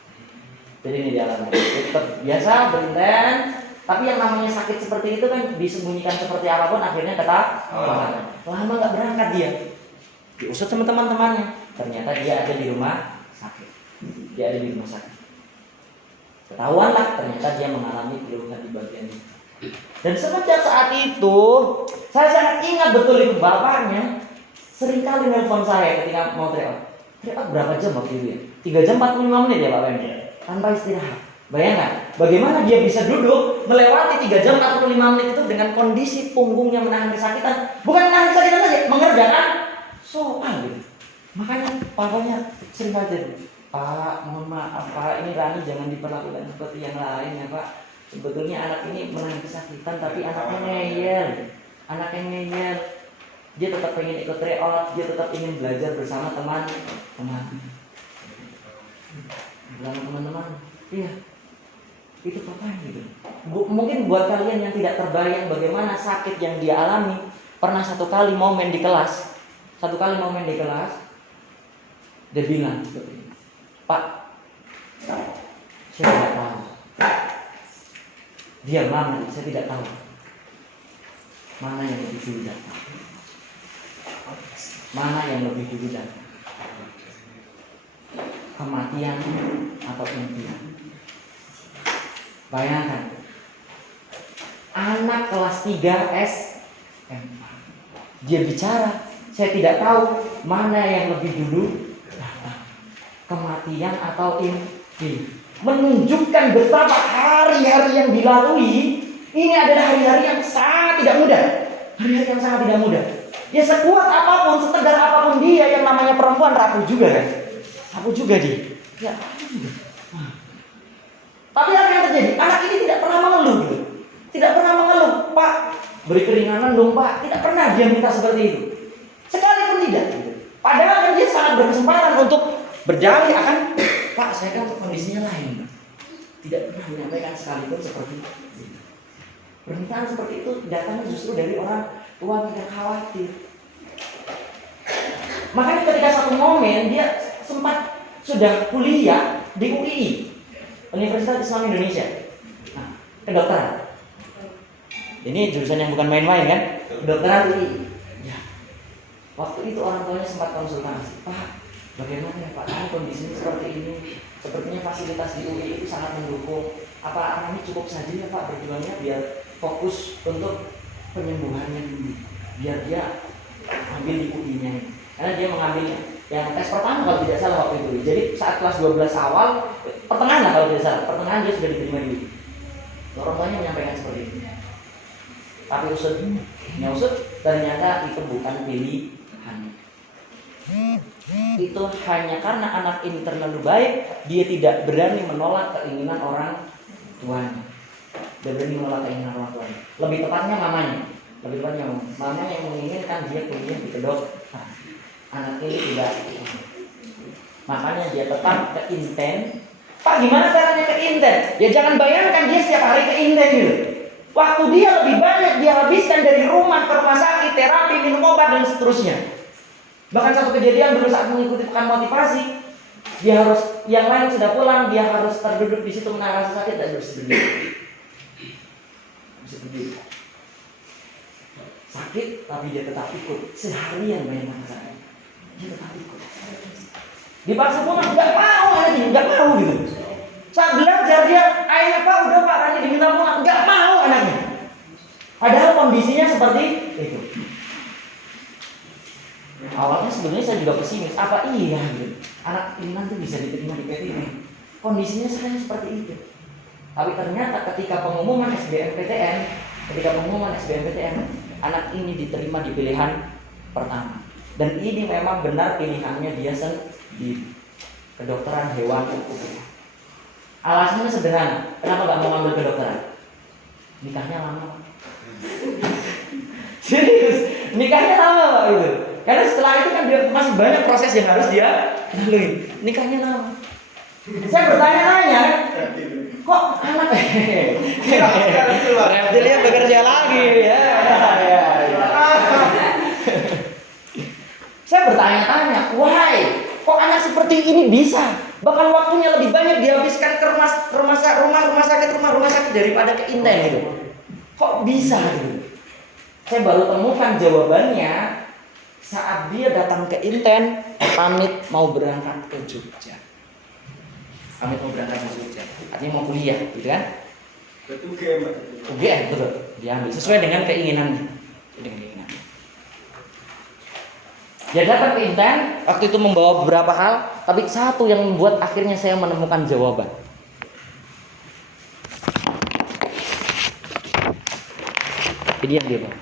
Jadi ini dia alami. Tetap biasa berinten, tapi yang namanya sakit seperti itu kan disembunyikan seperti apapun akhirnya ketahuan. Lama nggak berangkat dia. Diusut sama teman-temannya. Ternyata dia ada di rumah sakit. Ketahuan lah ternyata dia mengalami keluhan di bagian itu. Dan semenjak saat itu saya sangat ingat betul itu bapaknya seringkali nelpon saya ketika mau tryout berapa jam waktu itu ya? 3 jam 45 menit ya Pak Wendy tanpa istirahat. Bayangkan bagaimana dia bisa duduk melewati 3 jam 45 menit itu dengan kondisi punggungnya menahan kesakitan. Bukan menahan kesakitan saja, mengerjakan soal gitu. Makanya papanya sering aja, Pak mohon maaf Pak, ini Rani jangan diperlakukan seperti yang lain ya Pak. Sebetulnya anak ini menahan kesakitan tapi anaknya ngeyel. Dia tetap pengen ikut tryout, dia tetap ingin belajar bersama teman-teman. Iya, itu papanya gitu. Mungkin buat kalian yang tidak terbayang bagaimana sakit yang dia alami, pernah satu kali momen di kelas, dia bilang seperti ini, Pak, saya tidak tahu. Dia mana? Saya tidak tahu. Mana yang lebih dulu datang? Kematian atau impian? Bayangkan, anak kelas 3 SMA. Dia bicara, saya tidak tahu mana yang lebih dulu datang. kematian atau ini menunjukkan betapa hari-hari yang dilalui ini adalah hari-hari yang sangat tidak mudah. Hari-hari yang sangat tidak mudah. Ya sekuat apapun, setegar apapun dia, yang namanya perempuan rapuh juga kan. Rapuh juga dia. Ya, tapi apa yang terjadi? Anak ini tidak pernah mengeluh gitu. Tidak pernah mengeluh, Pak, beri keringanan dong Pak. Tidak pernah dia minta seperti itu. Sekalipun tidak gitu. Padahal kan dia sangat berkesempatan untuk berdalih akan, Pak, saya kan kondisinya lain. Tidak pernah menyampaikan sekalipun seperti itu. Permintaan seperti itu datangnya justru dari orang tua yang khawatir. Makanya ketika satu momen dia sempat sudah kuliah di UII, Universitas Islam Indonesia. Nah, kedokteran. Ini jurusan yang bukan main-main kan? Kedokteran UII. Ya. Waktu itu orang tuanya sempat konsultasi, Pak, bagaimana ya Pak? Ini kondisinya seperti ini. Sepertinya fasilitas di UII itu sangat mendukung. Apa anak ini cukup saja ya Pak berjuangnya biar fokus untuk penyembuhannya dulu, biar dia ambil di UI-nya ini. Karena dia mengambilnya yang tes pertama kalau tidak salah waktu itu. Jadi saat kelas 12 awal, pertengahan lah kalau tidak salah, pertengahan dia sudah diterima di UI. Orang tuanya menyampaikan seperti itu. Tapi usut ternyata itu bukan pilihan. Itu hanya karena anak ini terlalu baik, dia tidak berani menolak keinginan orang tuanya. Dia berani menolak keinginan orang tuanya. Lebih tepatnya mamanya. Lebih tepatnya mamanya yang menginginkan dia kuliah di kedokteran. Anak ini tidak. Makanya dia tetap ke Inten. Pak, gimana caranya ke Inten? Ya jangan bayangkan dia setiap hari ke Inten gitu. Waktu dia lebih banyak dia habiskan dari rumah ke rumah sakit, terapi, minum obat dan seterusnya. Bahkan satu kejadian dulu saat mengikuti pekan motivasi, dia harus, yang lain sudah pulang, dia harus terduduk di situ menahan rasa sakit dan harus berdiri. Sakit, tapi dia tetap ikut. Seharian banyak masalah, dia tetap ikut. Dipaksa pulang, nggak mau anaknya, nggak mau gitu. Saat belajar dia, ayahnya Pak udah Pak tadi diminta pulang, nggak mau anaknya. Padahal kondisinya seperti itu. Awalnya sebenarnya saya juga pesimis, apa iya gitu, anak ini nanti bisa diterima di PTN. Kondisinya sekarang seperti itu. Tapi ternyata ketika pengumuman SBMPTN, anak ini diterima di pilihan pertama. Dan ini memang benar pilihannya dia sendiri, kedokteran hewan UGM. Alasannya sederhana, kenapa gak mau ngambil kedokteran? Nikahnya lama. Serius, nikahnya lama Pak itu. Karena setelah itu kan dia masih banyak proses yang harus dia lalui. Nikahnya lama. Saya bertanya-tanya, kok anak reptilnya bekerja lagi ya. Saya bertanya-tanya, why? Kok anak seperti ini bisa? Bahkan waktunya lebih banyak dihabiskan ke rumah sakit daripada ke Inten gitu. Kok bisa gitu? Saya baru temukan jawabannya saat dia datang ke Inten, pamit mau berangkat ke Jogja. Artinya mau kuliah, gitu kan? UGM, betul. Diambil sesuai dengan keinginannya. Dia datang ke Inten, waktu itu membawa beberapa hal, tapi satu yang membuat akhirnya saya menemukan jawaban. Ini yang dia bawa.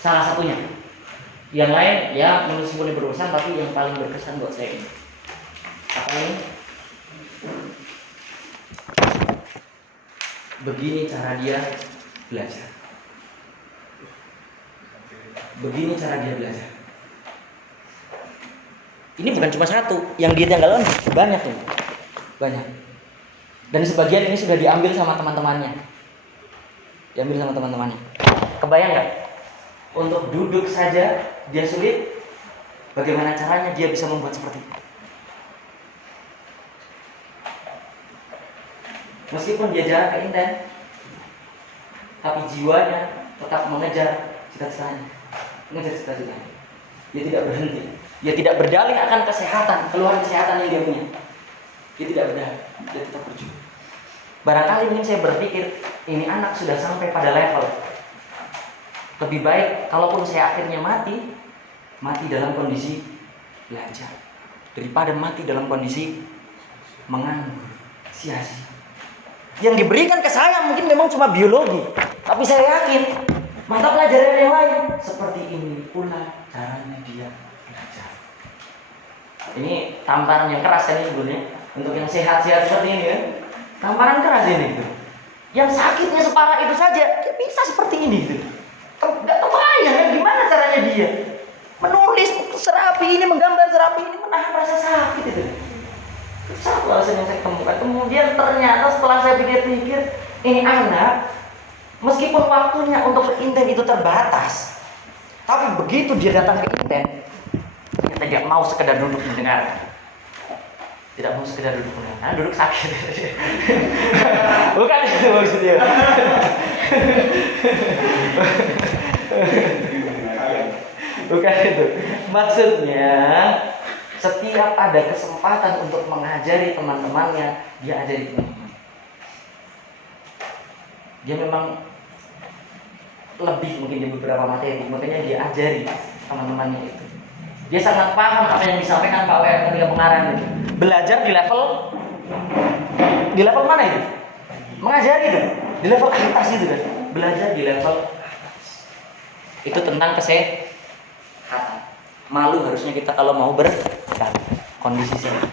Salah satunya. Yang lain ya meskipun berurusan, tapi yang paling berkesan buat saya ini. Apa ini? Begini cara dia belajar. Ini bukan cuma satu, yang dia tinggalkan banyak tuh. Banyak. Dan sebagian ini sudah diambil sama teman-temannya. Kebayang nggak? Untuk duduk saja dia sulit. Bagaimana caranya dia bisa membuat seperti itu? Meskipun dia jarang ke Inten, tapi jiwanya tetap mengejar cita-citanya. Dia tidak berhenti. Dia tidak berdalih akan kesehatan, keluhan kesehatan yang dia punya. Dia tidak berdalih, dia tetap berjuang. Barangkali mungkin saya berpikir ini anak sudah sampai pada level lebih baik kalaupun saya akhirnya mati dalam kondisi belajar. daripada mati dalam kondisi menganggur, sia-sia. Yang diberikan ke saya mungkin memang cuma biologi, tapi saya yakin mata pelajaran yang lain seperti ini pula caranya dia belajar. Ini tamparan yang keras kan sebenarnya untuk yang sehat-sehat seperti ini kan. Tamparan keras ini gitu. Yang sakitnya separah itu saja dia bisa seperti ini gitu. Nggak kebayang kan gimana caranya dia menulis serapi ini, menggambar serapi ini, menahan rasa sakit itu. Satu alasan yang saya temukan. Kemudian ternyata setelah saya pikir-pikir, ini anak meskipun waktunya untuk ke Inten itu terbatas, tapi begitu dia datang ke Inten, ternyata dia mau sekedar duduk mendengar. Tidak mau sekedar duduk mendengar, duduk sakit. Bukan itu maksudnya. Bukan itu. Maksudnya setiap ada kesempatan untuk mengajari teman-temannya, dia ajari teman-teman. Dia memang lebih mungkin di beberapa materi, makanya dia ajari teman-temannya itu. Dia sangat paham apa yang disampaikan Pak W ketika mengarang itu. Belajar di level mana itu? Mengajari itu, di level atas itu kan. Belajar di level atas. Itu tentang kesehatan. Malu harusnya kita kalau mau kondisi sini.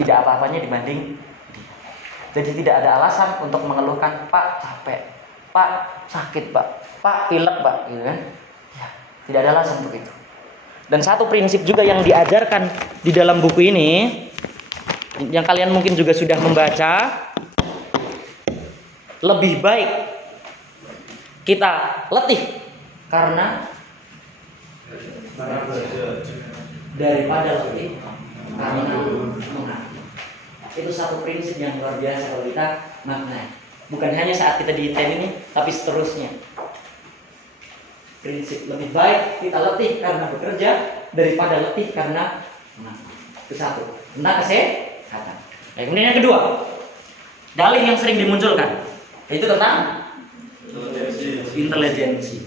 Tidak apa-apanya dibanding dia. Jadi tidak ada alasan untuk mengeluhkan, Pak capek, Pak sakit, Pak pilek, Pak, gitu kan? Ya, tidak ada alasan untuk itu. Dan satu prinsip juga yang diajarkan di dalam buku ini, yang kalian mungkin juga sudah membaca, lebih baik kita letih karena daripada letih karena mengaku. Itu satu prinsip yang luar biasa kalau kita maknai. Bukan hanya saat kita di Inten ini, tapi seterusnya. Prinsip lebih baik kita letih karena bekerja daripada letih karena mengaku. Itu satu. Tentang kesehatan. Nah, kemudian yang kedua, dalih yang sering dimunculkan, yaitu tentang intelijensi.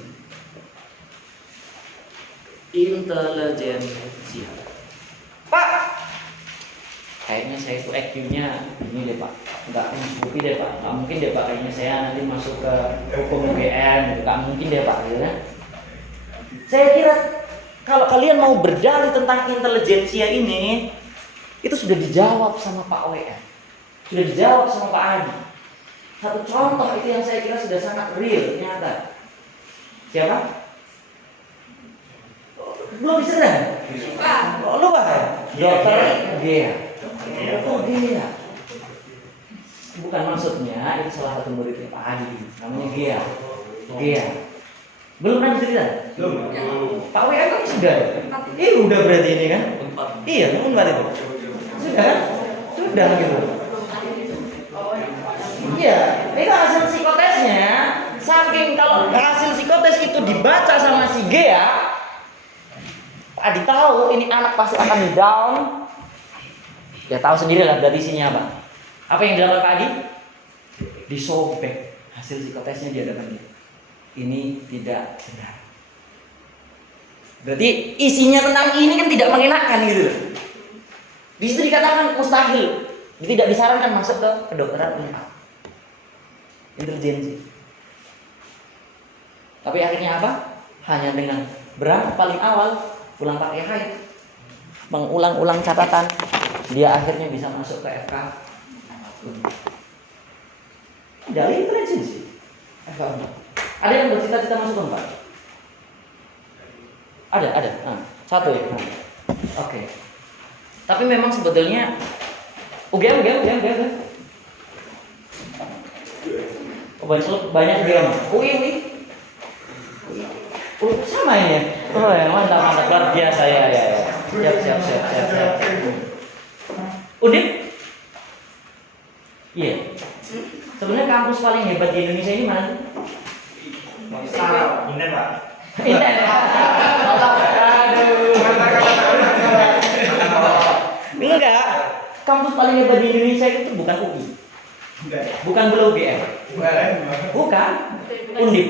Intelijensia. Pak, kayaknya saya itu IQ-nya ini deh Pak, nggak mencukupi deh Pak, nggak mungkin deh Pak, kayaknya saya nanti masuk ke hukum UGM, nggak mungkin deh Pak, gitu kan? Saya kira kalau kalian mau berdalih tentang intelijensia ini, itu sudah dijawab sama Pak WN, sudah dijawab sama Pak Adi. Satu contoh itu yang saya kira sudah sangat real, nyata. Siapa? Belum diserah? Lupa ya? Dokter Gea. Dokter Gea. Bukan maksudnya, itu salah satu muridnya Pak Adi, namanya Gea. Gea. Belum pernah cerita? Belum. Pak WN kan sudah. Udah berarti ini kan? Iya, enggak itu. Sudah kan? Sudah gitu. Iya, itu hasil psikotesnya. Saking kalau hasil psikotes itu dibaca sama si Gea, Pak Adi tahu ini anak pasti akan down. Ya tahu sendirilah dari isinya apa. Apa yang dilakukan Pak Adi? Disobek hasil psikotesnya dia dapat dia. Ini tidak benar. Berarti isinya tentang ini kan tidak mengenakan gitu. Di situ dikatakan mustahil. Tidak disarankan masuk ke kedokteran ini. Intelijensi. Tapi akhirnya apa? Hanya dengan berangkat paling awal, pulang pakai haid, mengulang-ulang catatan, dia akhirnya bisa masuk ke FK. Dari intelijensi. FK. Ada yang bercita-cita masuk Unpad? Ada. Satu ya. Oke. Tapi memang sebetulnya UGM. Banyak UGM. UI. Sama ini ya. Oh ya, mantap luar biasa ya. Siap. Undip? Iya. Sebenarnya kampus paling hebat di Indonesia ini mana sih? Inten Pak. Inten. Aduh. Enggak. Kampus paling hebat di Indonesia itu bukan UI. Bukan pula UGM. Bukan. Undip.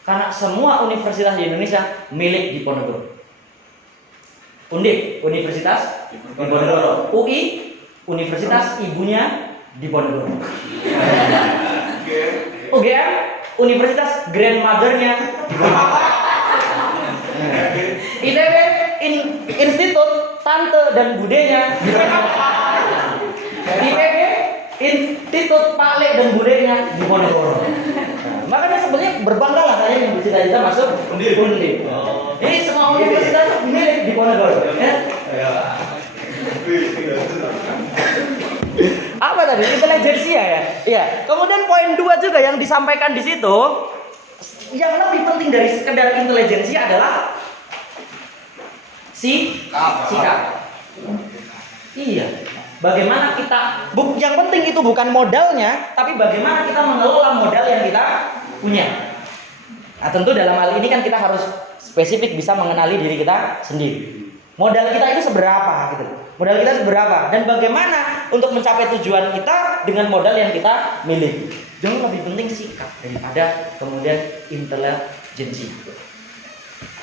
Karena semua universitas di Indonesia milik Diponegoro. Undip, Universitas Diponegoro. UI, Universitas ibunya Diponegoro. UGM, Universitas grandmothernya Diponegoro. ITB, Institut tante dan budenya IPB, Institut Pak Le dan budenya Diponegoro. Makanya sebenarnya berbangga lah saya yang bercita-cita masuk Undip. Ini semua universitas milik Diponegoro. Ya. Apa tadi? Intelijensia ya? Iya. Kemudian poin 2 juga yang disampaikan di situ, yang lebih penting dari sekedar intelijensia adalah sikap. Iya. Bagaimana kita, yang penting itu bukan modalnya, tapi bagaimana kita mengelola modal yang kita punya. Nah, tentu dalam hal ini kan kita harus spesifik bisa mengenali diri kita sendiri. Modal kita itu seberapa gitu. Modal kita seberapa dan bagaimana untuk mencapai tujuan kita dengan modal yang kita miliki. Jauh lebih penting sikap daripada kemudian intelijensi.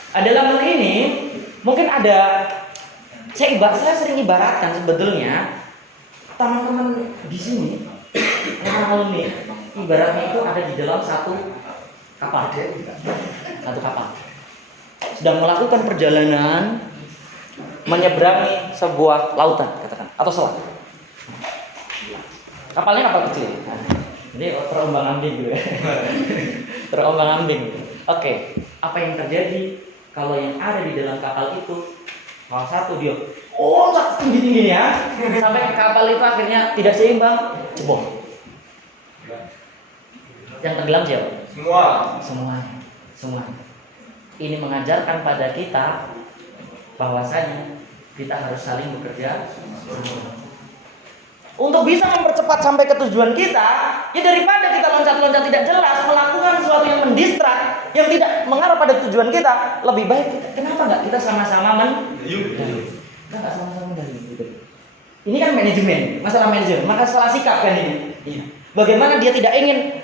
Dalam hal ini mungkin ada saya sering ibaratkan sebetulnya teman-teman di sini yang alumni ibaratnya itu ada di dalam satu kapal sedang melakukan perjalanan menyeberangi sebuah lautan katakan atau selat. Kapalnya kapal kecil. Jadi terombang-ambing gitu ya. Terombang-ambing. Oke, apa yang terjadi kalau yang ada di dalam kapal itu salah satu dia tinggi ya sampai kapal itu akhirnya tidak seimbang, jebol. Yang tenggelam siapa? Semua. Ini mengajarkan pada kita bahwasanya kita harus saling bekerja untuk bisa mempercepat sampai ke tujuan kita. Ya daripada kita loncat-loncat tidak jelas melakukan sesuatu yang mendistrak yang tidak mengarah pada tujuan kita, lebih baik kenapa nggak kita sama-sama kita nggak sama-sama gitu. Ini kan manajemen, masalah manajemen, masalah sikap kan ini. Iya. Bagaimana dia tidak ingin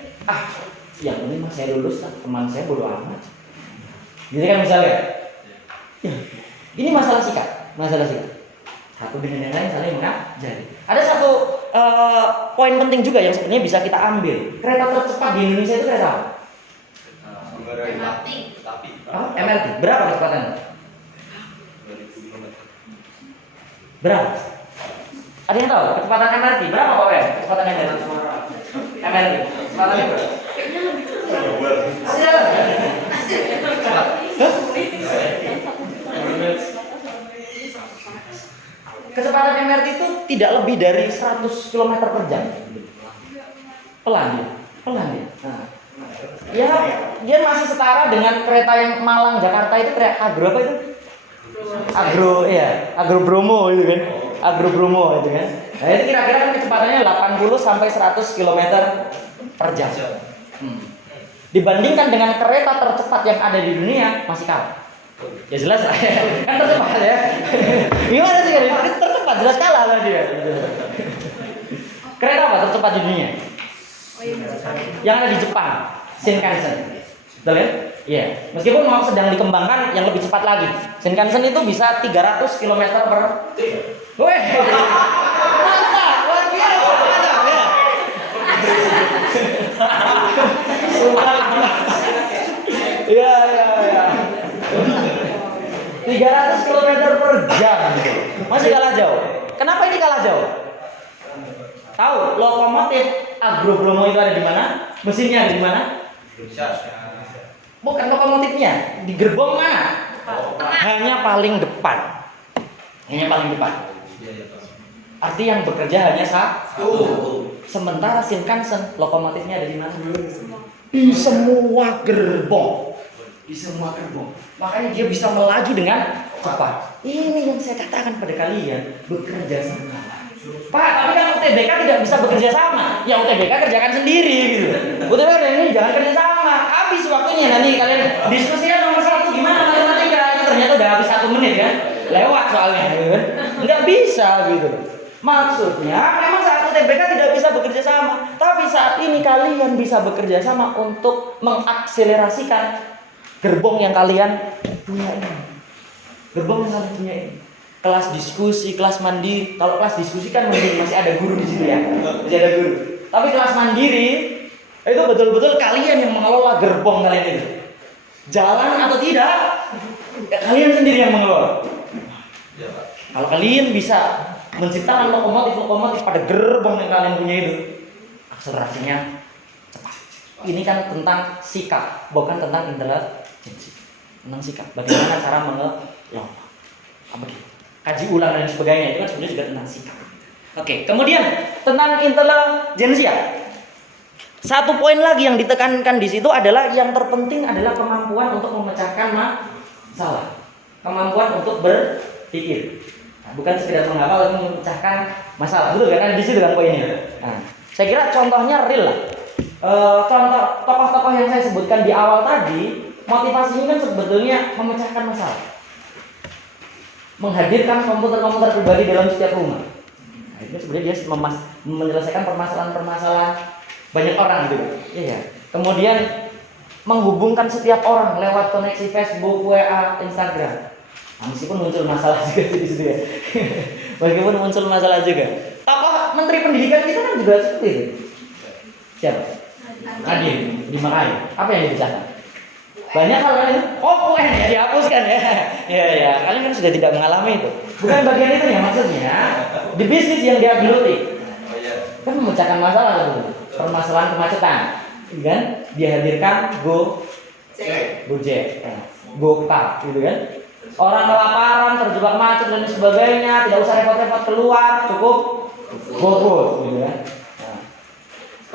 yang ini mas saya lulus, teman saya bodo amat. Jadi kan misalnya, ya, ini masalah sikap. Satu dengan yang lain saling mengajari. Ada satu poin penting juga yang sebenarnya bisa kita ambil. Kereta tercepat di Indonesia itu kereta apa? MRT. Berapa kecepatannya? Berapa? Ada yang tahu kecepatan MRT berapa Pak Wen? Kecepatan MRT? Kecepatannya berapa? Kecepatan MRT itu tidak lebih dari 100 km per jam. Pelan ya. Nah, ya, dia masih setara dengan kereta yang Malang Jakarta itu kereta agro apa itu? Agro Bromo itu kan. Agro Bromo itu kan. Nah, itu kira-kira kan kecepatannya 80 sampai 100 km per jam. Dibandingkan dengan kereta tercepat yang ada di dunia masih kalah. Ya jelas lah ya. Kan tercepat ya. Gimana sih kan? Tercepat jelas kalah lah dia. Kereta apa tercepat di dunia? Yang ada di Jepang, Shinkansen. Betul ya? Iya. Meskipun mau sedang dikembangkan yang lebih cepat lagi. Shinkansen itu bisa 300 km per. Weh. Mantap, luar biasa. Ya. Iya. 300 km per jam gitu. Masih kalah jauh. Kenapa ini kalah jauh? Tahu lokomotif Agro Bromo itu ada di mana? Mesinnya ada di mana? Bukan lokomotifnya, di gerbong mana? Hanya paling depan. Arti yang bekerja hanya satu. Sementara Shinkansen lokomotifnya ada di mana? Di semua gerbong. Makanya dia bisa melaju dengan cepat. Ini yang saya katakan pada kalian, bekerja sama. Pak, tapi kan UTBK tidak bisa bekerja sama. Ya UTBK kerjakan sendiri gitu. UTBK ini jangan kerja sama. Habis waktunya nanti kalian diskusikan nomor 1 gimana matematika. Itu ternyata udah habis 1 menit kan. Lewat soalnya gitu kan. Nggak bisa gitu. Maksudnya memang saat UTBK tidak bisa bekerja sama. Tapi saat ini kalian bisa bekerja sama untuk mengakselerasikan gerbong yang kalian punya ini. kelas diskusi, kelas mandiri. Kalau kelas diskusi kan mending masih ada guru di situ ya, masih ada guru. Tapi kelas mandiri itu betul-betul kalian yang mengelola gerbong kalian itu. Jalan atau tidak, ya kalian sendiri yang mengelola. Ya, Pak. Kalau kalian bisa menciptakan lokomotif pada gerbong yang kalian punya itu, akselerasinya cepat. Ini kan tentang sikap, bukan tentang intelijensi. Tentang sikap. Bagaimana cara mengelola? Apa gitu? Kaji ulang dan sebagainya itu kan sebenarnya juga tentang sikap. Oke, kemudian tentang intelijensia. Satu poin lagi yang ditekankan di situ adalah yang terpenting adalah kemampuan untuk memecahkan masalah, kemampuan untuk berpikir. Nah, bukan sekedar menghafal tapi memecahkan masalah. Betul kan? Di situ kan poinnya. Nah, saya kira contohnya real lah. Contoh tokoh-tokoh yang saya sebutkan di awal tadi, motivasinya kan sebetulnya memecahkan masalah, menghadirkan komputer-komputer pribadi dalam setiap rumah. Nah, itu sebenarnya dia menyelesaikan permasalahan-permasalahan banyak orang gitu. Iya. Kemudian menghubungkan setiap orang lewat koneksi Facebook, WA, Instagram. Nah, meskipun muncul masalah juga di situ ya. Meskipun muncul masalah juga. Tokoh Menteri Pendidikan kita kan juga seperti itu. Siapa? Nadiem di Makassar. Apa yang dibicarakan? Banyak hal lain. Oh, UN ya dihapuskan ya. Ya ya, kalian kan sudah tidak mengalami itu. Bukan bagian itu ya maksudnya. Di bisnis yang dia geluti. Oh iya. Kan memecahkan masalah tuh. Permasalahan kemacetan, kan? Dihadirkan Gojek, Gokar, gitu kan? Orang kelaparan, terjebak macet dan sebagainya, tidak usah repot-repot keluar, cukup GoFood, gitu kan? Nah,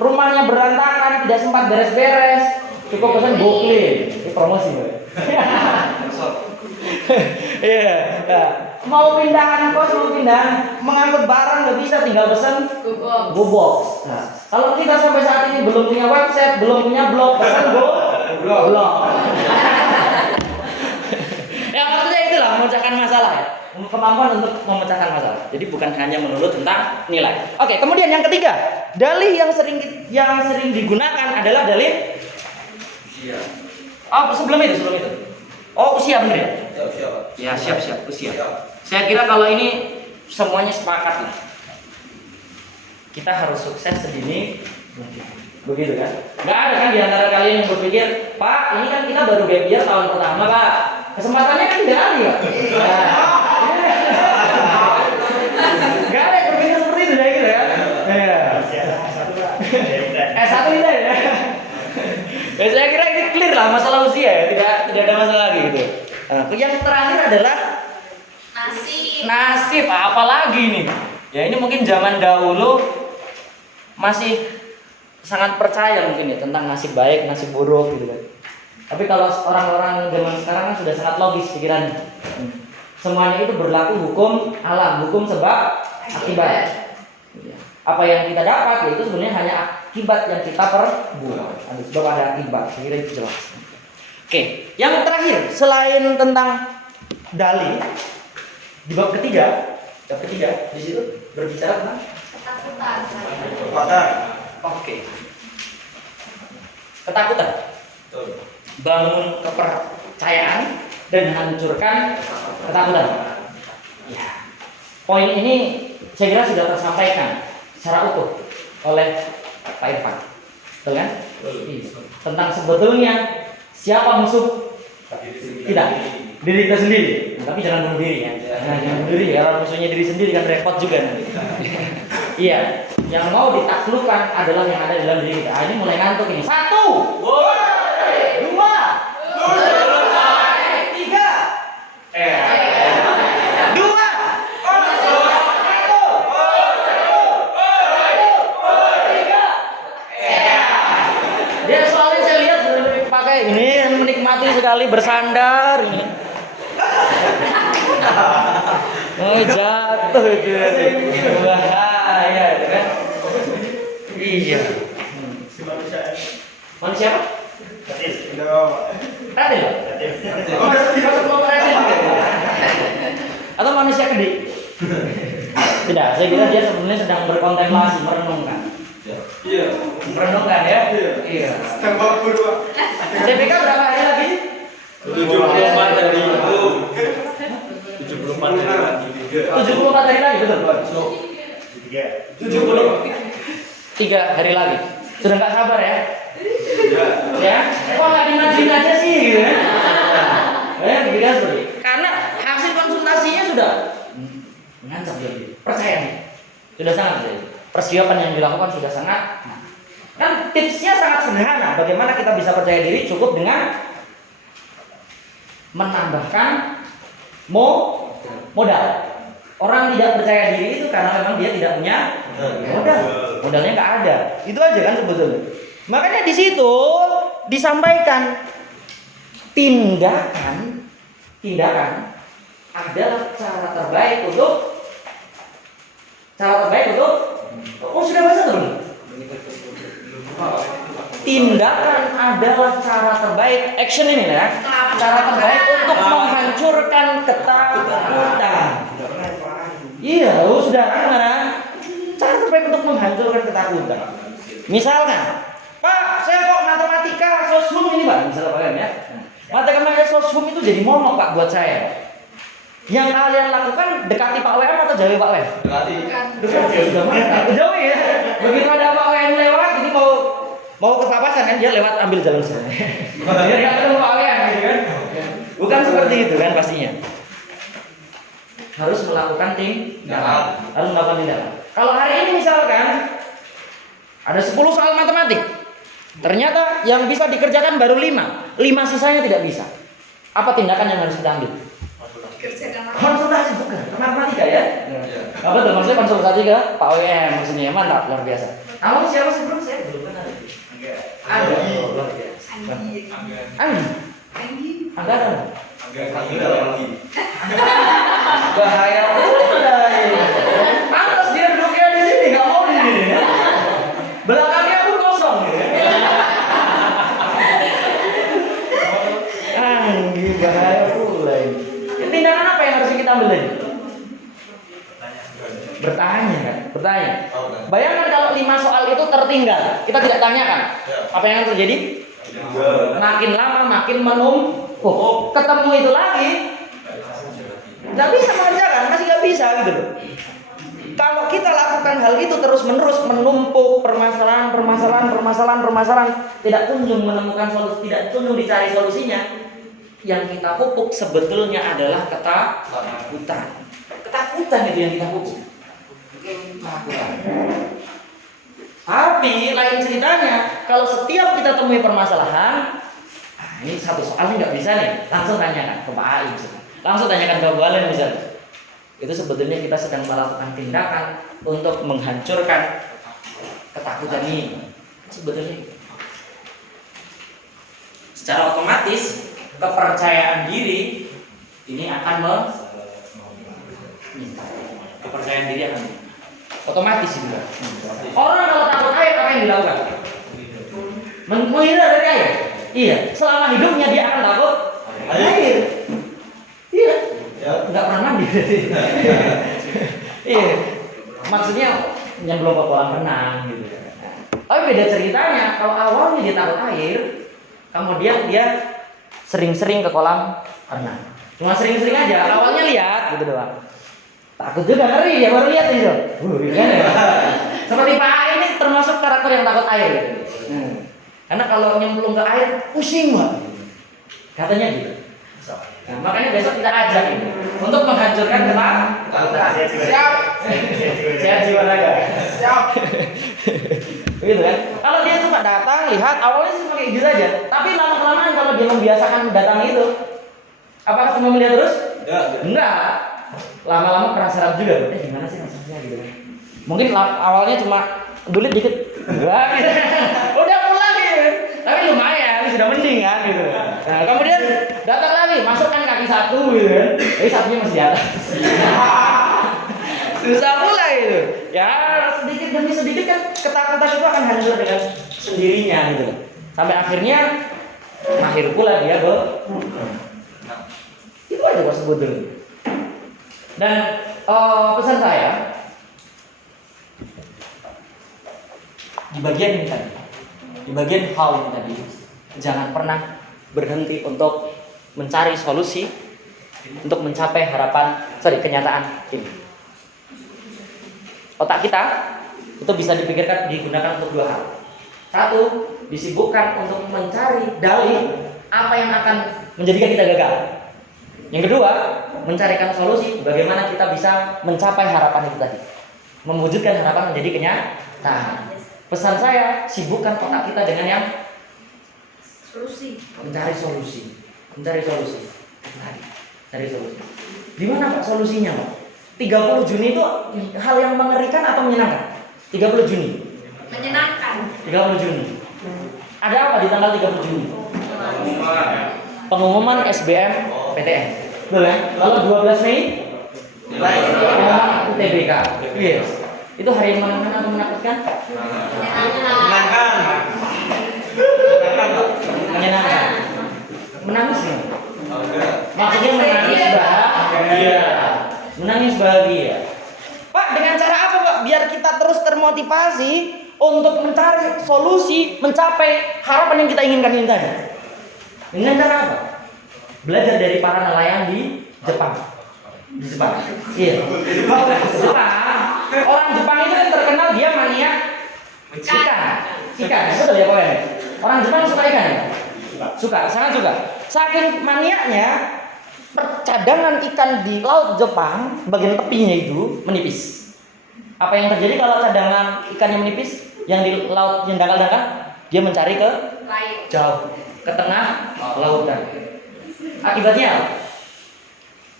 rumahnya berantakan, tidak sempat beres-beres, cukup pesan GoClean, ini promosi, Mbak. Iya, mau pindahan kos, mau pindahan mengangkut barang nggak bisa, tinggal pesan GoBox. Nah, kalau kita sampai saat ini belum punya website, belum punya blog, pesan blog. Ya maksudnya itulah memecahkan masalah ya. Kemampuan untuk memecahkan masalah. Jadi bukan hanya melulu tentang nilai. Oke, kemudian yang ketiga, dalih yang sering digunakan adalah dalih Usia. Oh, sebelum itu. Oh, usia benar ya? Ya, usia, Pak. Ya, siap usia. Ya. Saya kira kalau ini semuanya sepakat lah. Kita harus sukses sedini mungkin. Begitu kan? Nggak ada kan di antara kalian yang berpikir, Pak, ini kan kita baru gap year tahun pertama, Pak. Kesempatannya kan tidak ada ya? Nggak ada yang berpikir seperti itu, saya kira ya. S1 tidak ya? Ya, saya kira ini clear lah masalah usia ya, tidak ada masalah lagi gitu. Nah, yang terakhir adalah nasib, apalagi nih? Ya ini mungkin zaman dahulu masih sangat percaya mungkin ya tentang nasib baik, nasib buruk gitu kan. Tapi kalau orang-orang zaman sekarang kan sudah sangat logis pikirannya. Semuanya itu berlaku hukum alam, hukum sebab akibat. Apa yang kita dapat itu sebenarnya hanya akibat yang kita perbuat. Sebab ada akibat, saya kira itu jelas. Oke, yang terakhir selain tentang dalih di bab ketiga di situ berbicara tentang Kekuatan. oke. Ketakutan. Betul. Bangun kepercayaan dan hancurkan ketakutan. Ya. Poin ini saya kira sudah tersampaikan secara utuh oleh Pak Irfan. Betul kan? Betul. Tentang sebetulnya siapa musuh kita? Diri kita sendiri. Nah, tapi jangan bunuh diri ya. Jangan bunuh diri ya. Kalau musuhnya diri sendiri kan repot juga nanti. Iya. Yang mau ditaklukkan adalah yang ada dalam diri kita. Ini mulai ngantuk ini. 1, 2, 3. Dia soalnya saya lihat pakai ini menikmati sekali bersandar ini. Oh, jatuh itu. Bahaya kan? Iya. Manusia apa? Ratil. Atau manusia gede? Tidak, saya kira dia sebenarnya sedang berkontemplasi, merenungkan. Iya. Merenungkan ya? Iya. Tembak berdua. CPK berapa hari lagi? 74 hari itu. 74 hari lagi. 74 hari lagi, betul? 73 hari lagi. Sudah nggak sabar ya? Ya? Kok nggak dimajuin aja sih gitu ya? Begitu seperti. Karena hasil konsultasinya sudah mengancam jadi. Percaya nih. Sudah sangat jadi. Persiapan yang dilakukan sudah sangat. Kan tipsnya sangat sederhana. Bagaimana kita bisa percaya diri cukup dengan menambahkan modal. Orang tidak percaya diri itu karena memang dia tidak punya modal. Modalnya nggak ada. Itu aja kan sebetulnya. Makanya di situ disampaikan tindakan adalah cara terbaik untuk sudah bahasa belum? Tindakan adalah cara terbaik, action ini ya, cara terbaik untuk menghancurkan ketakutan. Iya, sudah gimana? Cara terbaik untuk menghancurkan ketakutan. Misalkan, Pak, saya kok matematika soshum ini Pak, misalnya Pak ya. Matematika soshum itu jadi momok Pak buat saya. Yang kalian lakukan dekati Pak WM atau jauhi Pak WM? Dekati. Sudah mantap. Jauhi ya. Begitu ada Pak WM lewat, ini mau ke papasan kan dia lewat ambil jalan sana. Dia nggak ketemu Pak WM gitu kan? Bukan seperti itu kan pastinya. Harus melakukan tindakan. Kalau hari ini misalkan ada 10 soal matematik, ternyata yang bisa dikerjakan baru 5 sisanya tidak bisa. Apa tindakan yang harus kita ambil? Konsultasi bukan matematika ya? Apa tuh maksudnya konsultasi ke Pak WM maksudnya mantap luar biasa. Kamu siapa sih belum? Saya belum kenal. Ada luar biasa. Anggaran. Bahaya udah. Pantas dia duduknya di sini nggak mau di sini. Belakangnya pun kosong. Bahaya pula ini. Tindakan apa yang harus kita ambil lagi? Bertanya kan? Bertanya. Bayangkan kalau 5 soal itu tertinggal, kita tidak tanyakan. Apa yang terjadi? Makin lama makin menumpuk. Ketemu itu lagi, nggak bisa mengerjakan, masih nggak bisa gitu loh. Kalau kita lakukan hal itu terus menerus menumpuk permasalahan, tidak kunjung menemukan solusi, tidak kunjung dicari solusinya. Yang kita pupuk sebetulnya adalah ketakutan itu yang kita pupuk. Tapi lain ceritanya kalau setiap kita temui permasalahan, ini satu soalnya nggak bisa nih, langsung tanyakan ke Pak Ali misalnya. Langsung tanyakan ke Bu Alen misalnya. Itu sebetulnya kita sedang melakukan tindakan untuk menghancurkan ketakutan ini. Kepercayaan secara otomatis kepercayaan diri ini akan kepercayaan diri akan otomatis juga. Orang kalau takut air apa yang dilakukan? Menghindar dari air. Iya, selama hidupnya dia akan takut air. Iya, nggak pernah mandi. Iya, maksudnya yang belum ke kolam renang gitu. Tapi beda ceritanya, kalau awalnya dia takut air, kemudian dia sering-sering ke kolam renang. Cuma sering-sering aja, awalnya lihat gitu doang. Takut juga, ngeri ya baru lihat itu. Kan ya? Seperti Pak A ini termasuk karakter yang takut air. Karena kalau nyemplung ke air pusing banget. Katanya gitu. Nah, makanya besok kita ajak ini untuk menghancurkan ketakutan. Siap. Sehat jiwa raga. Siap. Begitu kan? Kalau dia cuma datang, lihat, awalnya sih pakai gitu aja. Tapi lama-kelamaan kalau dia membiasakan datang itu, apakah cuma melihat terus? Enggak. Lama-lama penasaran juga, gimana sih rasanya gitu kan? Mungkin awalnya cuma dulit dikit, enggak gitu. Udah pulang gitu. Tapi lumayan, sudah mending kan gitu. Nah, kemudian datang lagi, masukkan kaki satu gitu kan. Tapi satunya masih di atas. Susah pula gitu. Ya sedikit demi sedikit kan ketakutan itu akan hancur dengan sendirinya gitu. Sampai akhirnya akhir pula dia itu aja kok sebetulnya. Dan pesan saya di bagian ini tadi, di bagian how ini tadi, jangan pernah berhenti untuk mencari solusi untuk mencapai kenyataan ini. Otak kita itu bisa digunakan untuk dua hal. Satu, disibukkan untuk mencari dalih apa yang akan menjadikan kita gagal. Yang kedua, mencarikan solusi bagaimana kita bisa mencapai harapan itu tadi, mewujudkan harapan menjadi kenyataan. Pesan saya, sibukkan otak kita dengan yang mencari solusi. Cari solusi. Gimana Pak solusinya Pak? 30 Juni itu hal yang mengerikan atau menyenangkan? 30 Juni. Menyenangkan. 30 Juni. Ada apa di tanggal 30 Juni? Pengumuman SBM PTN. Betul ya? Lalu 12 Mei pengumuman UTBK. Yes. Itu hari yang menyenangkan atau menakutkan? Menyenangkan. Menangis ya? Maksudnya menangis bahagia. Pak, dengan cara apa Pak? Biar kita terus termotivasi untuk mencari solusi, mencapai harapan yang kita inginkan ini tadi. Dengan cara apa? Belajar dari para nelayan di Jepang. Iya. Jepang. Orang Jepang itu kan terkenal dia maniak ikan. Betul ya pokoknya. Orang Jepang suka ikan ya? Sangat suka. Saking maniaknya, cadangan ikan di laut Jepang bagian tepinya itu menipis. Apa yang terjadi kalau cadangan ikannya menipis? Yang di laut yang dangkal-dangkal, dia mencari ke jauh, ke tengah lautan. Akibatnya,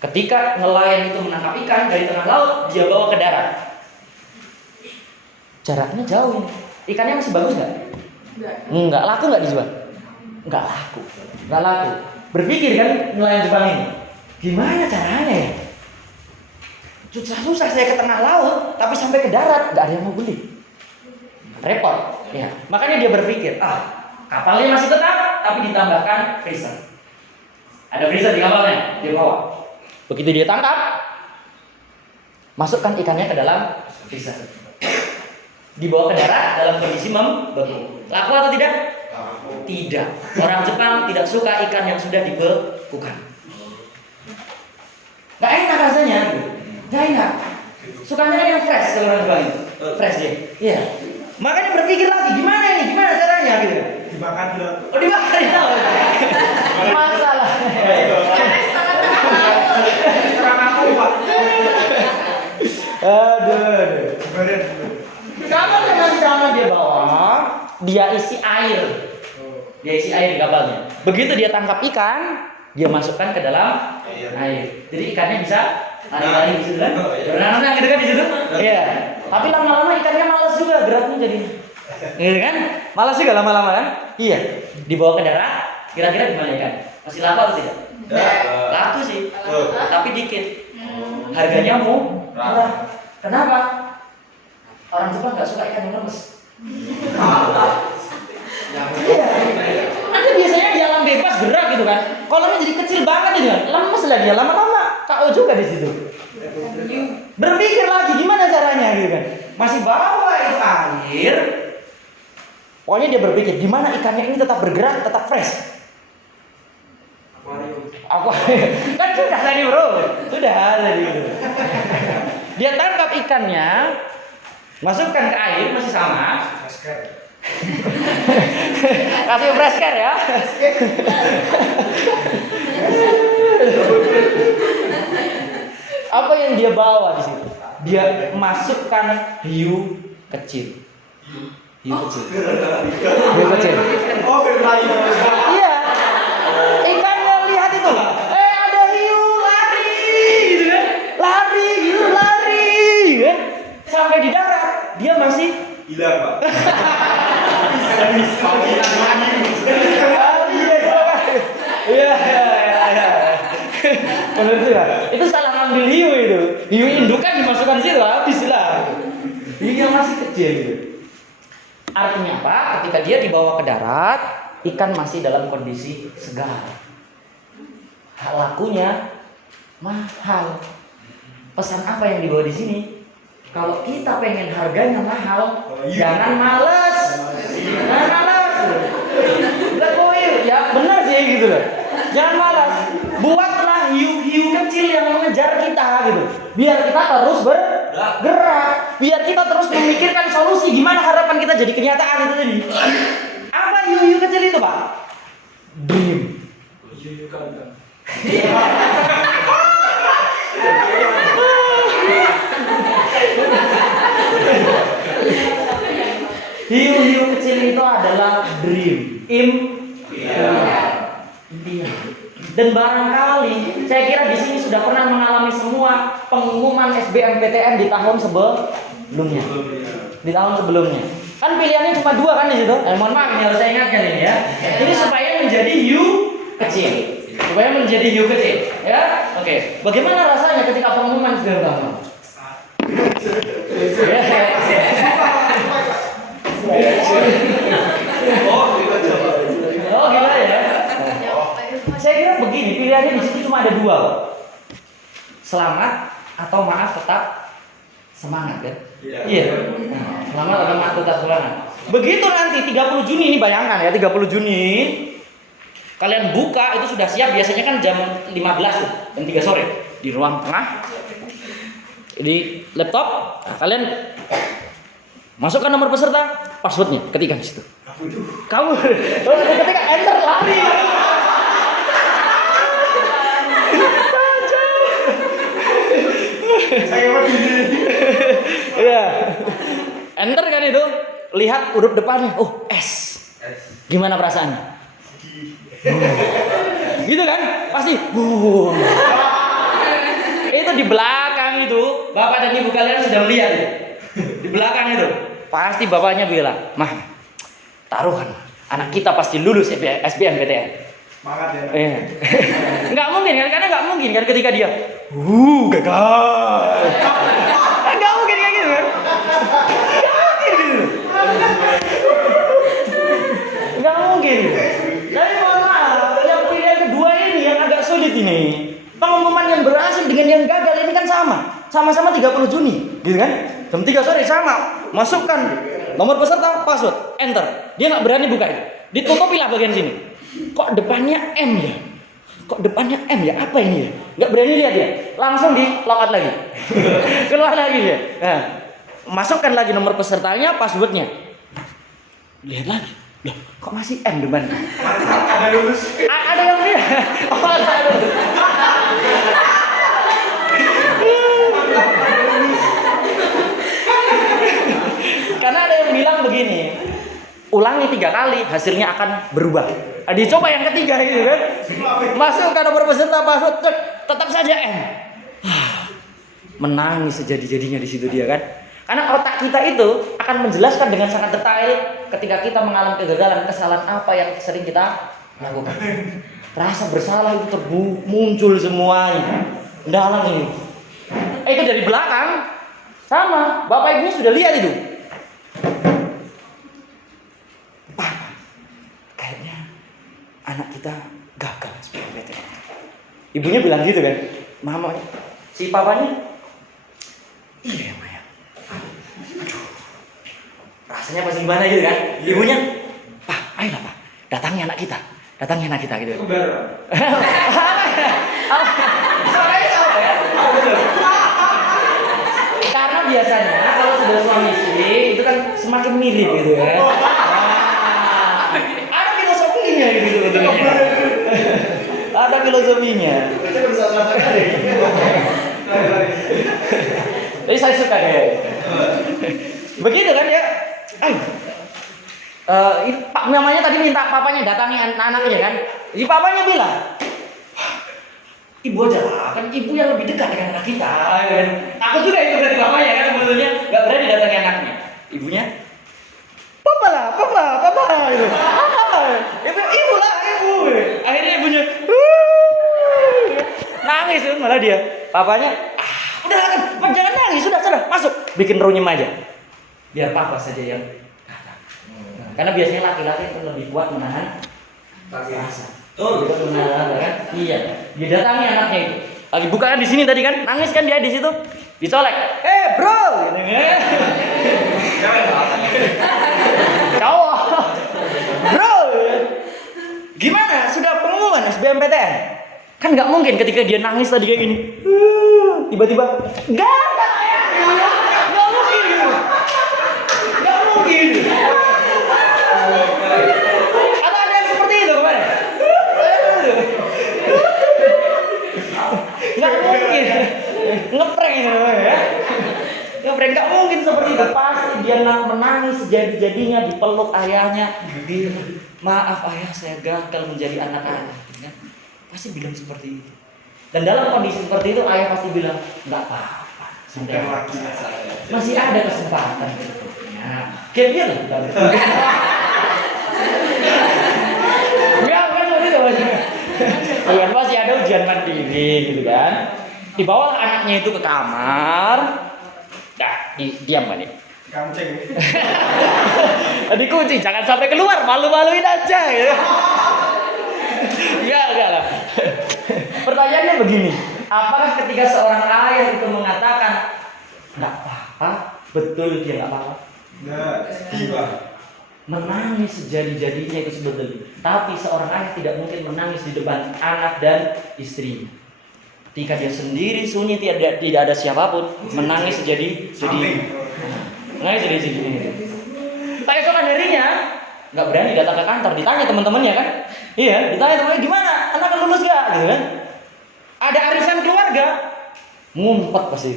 ketika nelayan itu menangkap ikan dari tengah laut, dia bawa ke darat. Jaraknya jauh ini. Ikannya masih bagus nggak? Enggak. Laku nggak dijual? Enggak laku. Berpikir kan nelayan Jepang ini, gimana caranya ya? Susah saya ke tengah laut, tapi sampai ke darat nggak ada yang mau beli. Repot. Ya. Makanya dia berpikir, kapalnya masih tetap, tapi ditambahkan freezer. Ada freezer di kapalnya, dia bawa. Begitu dia tangkap, masukkan ikannya ke dalam freezer. Dibawa ke darat dalam kondisi membeku. Laku atau tidak? Tidak. Orang Jepang tidak suka ikan yang sudah dibekukan. Gak enak rasanya, gak enak. Sukanya yang fresh kalau orang Jepang itu. Fresh dia. Iya. Makanya berpikir lagi, gimana caranya gitu. Dimakan dulu. Oh dimakan ya. Masalah. Aduh. Kalau dengan cara dia bawa, dia isi air di kapalnya. Begitu dia tangkap ikan, dia masukkan ke dalam air. Jadi ikannya bisa lari-lari di situ kan? Berenang-renang gitu kan di situ? Iya. Tapi lama-lama ikannya malas juga geraknya jadi. Gitu kan? Malas juga lama-lama kan? Iya. Dibawa ke darat, kira-kira gimana ikan? Masih laku atau tidak? Laku sih. Tapi dikit. Harganya murah. Kenapa? Orang Jepang nggak suka ikan yang lemes. Iya. Nanti biasanya di alam bebas gerak gitu kan. Kolamnya jadi kecil banget gitu kan. Lemes lah dia. Lama-lama KO juga di situ. Berpikir lagi gimana caranya gitu kan. Masih bawa itu air. Pokoknya dia berpikir gimana ikannya ini tetap bergerak, tetap fresh. Akuarium. Kan sudah tadi bro. Sudah tadi gitu. Dia tangkap ikannya, masukkan ke air masih sama. Kasih fresh care ya. Apa yang dia bawa di situ? Dia masukkan hiu kecil. Hiu kecil. Oh, bermain. Iya. Ikannya lihat itu. Ada hiu lari gitu kan. Lari kan. Sampai di darat dia masih Hilang, Pak. Iya. Benar juga. Itu salah ngambil hiu itu. Hiu indukan dimasukkan di situ habis lah. Hiu yang masih kecil gitu. Artinya apa? Ketika dia dibawa ke darat, ikan masih dalam kondisi segar. Lakunya mahal. Pesan apa yang dibawa di sini? Kalau kita pengen harganya mahal, jangan males. Ya benar sih gitu loh. Jangan malas. Buatlah hiu-hiu kecil yang mengejar kita gitu. Biar kita terus bergerak, biar kita terus memikirkan solusi gimana harapan kita jadi kenyataan itu tadi. Apa hiu-hiu kecil itu, Pak? Dream. Hiu kandang. Hiu-hiu kecil itu adalah dream, impian. Dan barangkali saya kira di sini sudah pernah mengalami semua pengumuman SBMPTN di tahun sebelumnya. Di tahun sebelumnya. Kan pilihannya cuma 2 kan di situ. Mohon maaf ini harus saya ingatkan ini ya. Ini supaya menjadi hiu kecil. Supaya menjadi hiu kecil, ya. Oke. Bagaimana rasanya ketika pengumuman sudah pertama? Oh gila ya. Saya kira begini, pilihannya di situ cuma ada 2. Selamat atau maaf tetap semangat kan? Iya. Selamat atau maaf tetap semangat. Begitu nanti 30 Juni ini bayangkan ya, 30 Juni kalian buka itu sudah siap, biasanya kan jam 15 tuh, jam 3 sore di ruang tengah di laptop. Nah, kalian masukkan nomor peserta, passwordnya ketikkan di situ. Kamu ketika enter lari. Saya begini. Iya. Enter kan itu, lihat huruf depannya, oh S. Gimana perasaannya? Gitu kan? Pasti. Itu di belakang itu, bapak dan ibu kalian sudah melihat ya. Di belakang itu, pasti bapaknya bilang, "Mah, taruhan anak kita pasti lulus SBMPTN." Semangat ya. Nggak mungkin kan, karena nggak mungkin kan ketika dia, gagal. Nggak mungkin kayak gitu kan? Nggak mungkin. Tapi mohon maaf, yang pilihan kedua ini yang agak sulit ini. Pengumuman yang berhasil dengan yang gagal ini kan sama-sama 30 Juni, gitu kan? Jam 3 sore sama. Masukkan nomor peserta, password, enter. Dia nggak berani buka itu. Ditutupilah bagian sini. Kok depannya M ya? Kok depannya M ya? Apa ini ya? Nggak berani lihat ya. Langsung di logout lagi. Keluar lagi ya. Nah, masukkan lagi nomor pesertanya, passwordnya. Lihat lagi. Loh, kok masih M depan? Ada lulus. Ada yang lihat. Oh, ada. Karena ada yang bilang begini, ulangi 3 kali, hasilnya akan berubah. Nah, dicoba yang ketiga gitu kan. Masukkan nomor peserta, password, tetap saja M. Menangis sejadi-jadinya di situ dia kan. Karena otak kita itu akan menjelaskan dengan sangat detail ketika kita mengalami kegagalan, kesalahan apa yang sering kita lakukan. Rasa bersalah itu muncul semuanya. Dalam ini. Itu dari belakang sama, bapak ibunya sudah lihat itu. Pak, kayaknya anak kita gagal SBMPTN. Ibunya bilang gitu kan. Mama, si papanya, iya Maya. Aduh, rasanya pasti gimana gitu kan. Ibunya, Pak, ayolah Pak, datangi anak kita gitu. Karena biasanya kalau sudah suami istri itu kan semakin mirip gitu ya. Ada filosofinya gitu sebetulnya. Ada filosofinya. Jadi saya suka kayak begitu kan ya. Pak mamanya tadi minta papanya datangi anaknya kan. Jadi papanya bilang, ibu aja lah, kan ibu yang lebih dekat dengan anak kita. Kan? Aku juga itu berarti bapaknya kan sebetulnya nggak berani datangi anaknya. Ibunya, papa gitu. Ibu lah. Akhirnya ibunya nangis tuh malah dia. Papanya, udah kan, jangan nangis, sudah masuk, bikin runyem aja. Biar papa saja yang datang. Karena biasanya laki-laki itu lebih kuat menahan rasa. Menahan kan? Iya. Dia datangi anaknya itu. Lagi bukaan di sini tadi kan, nangis kan dia di situ. Dicolek. Bro, gitu kan. Cowok. Bro. Gimana? Sudah pengumuman SBMPTN? Kan nggak mungkin ketika dia nangis tadi kayak gini. Tiba-tiba nggak ayah. Nggak mungkin gitu. Nggak mungkin. Atau ada yang seperti itu kemarin? Nggak mungkin. Ngeprank itu ya. Ngeprank nggak mungkin seperti itu. Pasti dia menangis sejadi-jadinya dipeluk ayahnya. Maaf ayah, saya gagal menjadi anak ayah. Ya. Pasti bilang seperti itu. Dan dalam kondisi seperti itu ayah pasti bilang nggak apa-apa. Masih ada kesempatan. Nah, kayak gitu. Enggak kan seperti itu masih. Kan masih ada ujian mandiri gitu kan. Dibawa anaknya itu ke kamar. Nah, diam kan nih. Kancing. Dikunci, jangan sampai keluar, malu-maluin aja gitu. Enggak lah. Pertanyaannya begini, apakah ketika seorang ayah itu mengatakan enggak apa-apa, betul dia enggak apa-apa? Nah, gila. Menangis sejadi-jadinya itu sebetulnya. Tapi seorang ayah tidak mungkin menangis di depan anak dan istrinya. Ketika dia sendiri sunyi tidak ada siapapun, menangis sejadi-jadinya. Menangis sejadi-jadinya. Tak esokan harinya nggak berani datang ke kantor, ditanya teman-temannya kan? Iya, ditanya temannya gimana? Anak kan lulus gak? Gitu kan? Ada arisan keluarga, ngumpet pasti.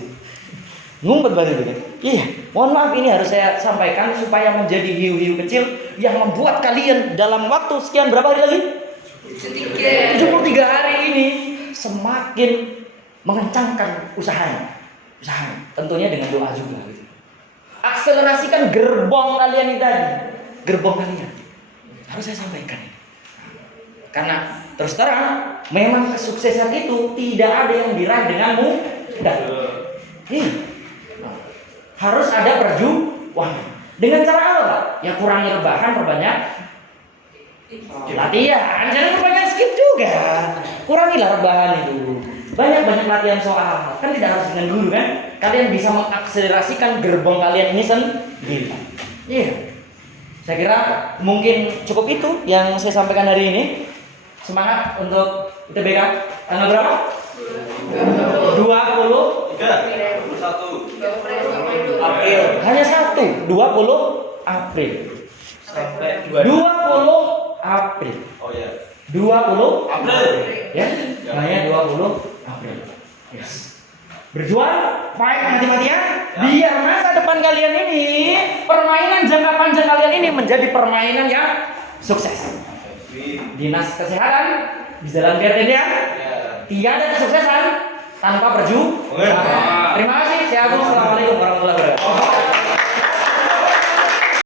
Ngumpet banget itu kan? Iya, mohon maaf ini harus saya sampaikan supaya menjadi hiu-hiu kecil yang membuat kalian dalam waktu sekian berapa hari lagi? 73 hari ini semakin mengencangkan usahanya. Tentunya dengan doa juga gitu. Akselerasikan gerbong kalian ini tadi. Gerbong kalian. Harus saya sampaikan ini. Karena terus terang memang kesuksesan itu tidak ada yang diraih dengan mudah. Harus ada perjuangan. Dengan cara apa, Pak? Ya kurangi rebahan, perbanyak latihan. Jangan perbanyak skip juga. Kurangilah rebahan itu. Banyak-banyak latihan soal. Kan tidak harus dengan guru kan? Kalian bisa mengakselerasikan gerbong kalian ini sendiri. Iya. Saya kira mungkin cukup itu yang saya sampaikan hari ini. Semangat untuk ITBK. Tanggal berapa? 20 April. Hanya 20 April. Sampai 20 April. Oh ya. 20 April. Ya, hanya 20 April. Yes. Berjuang, fight mati-matian, biar masa depan kalian ini, permainan jangka panjang kalian ini menjadi permainan yang sukses. Dinas Kesehatan di Jalan Bertendian, tiada kesuksesan tanpa berjuang. Terima kasih. Saya Agung. Assalamualaikum warahmatullahi wabarakatuh.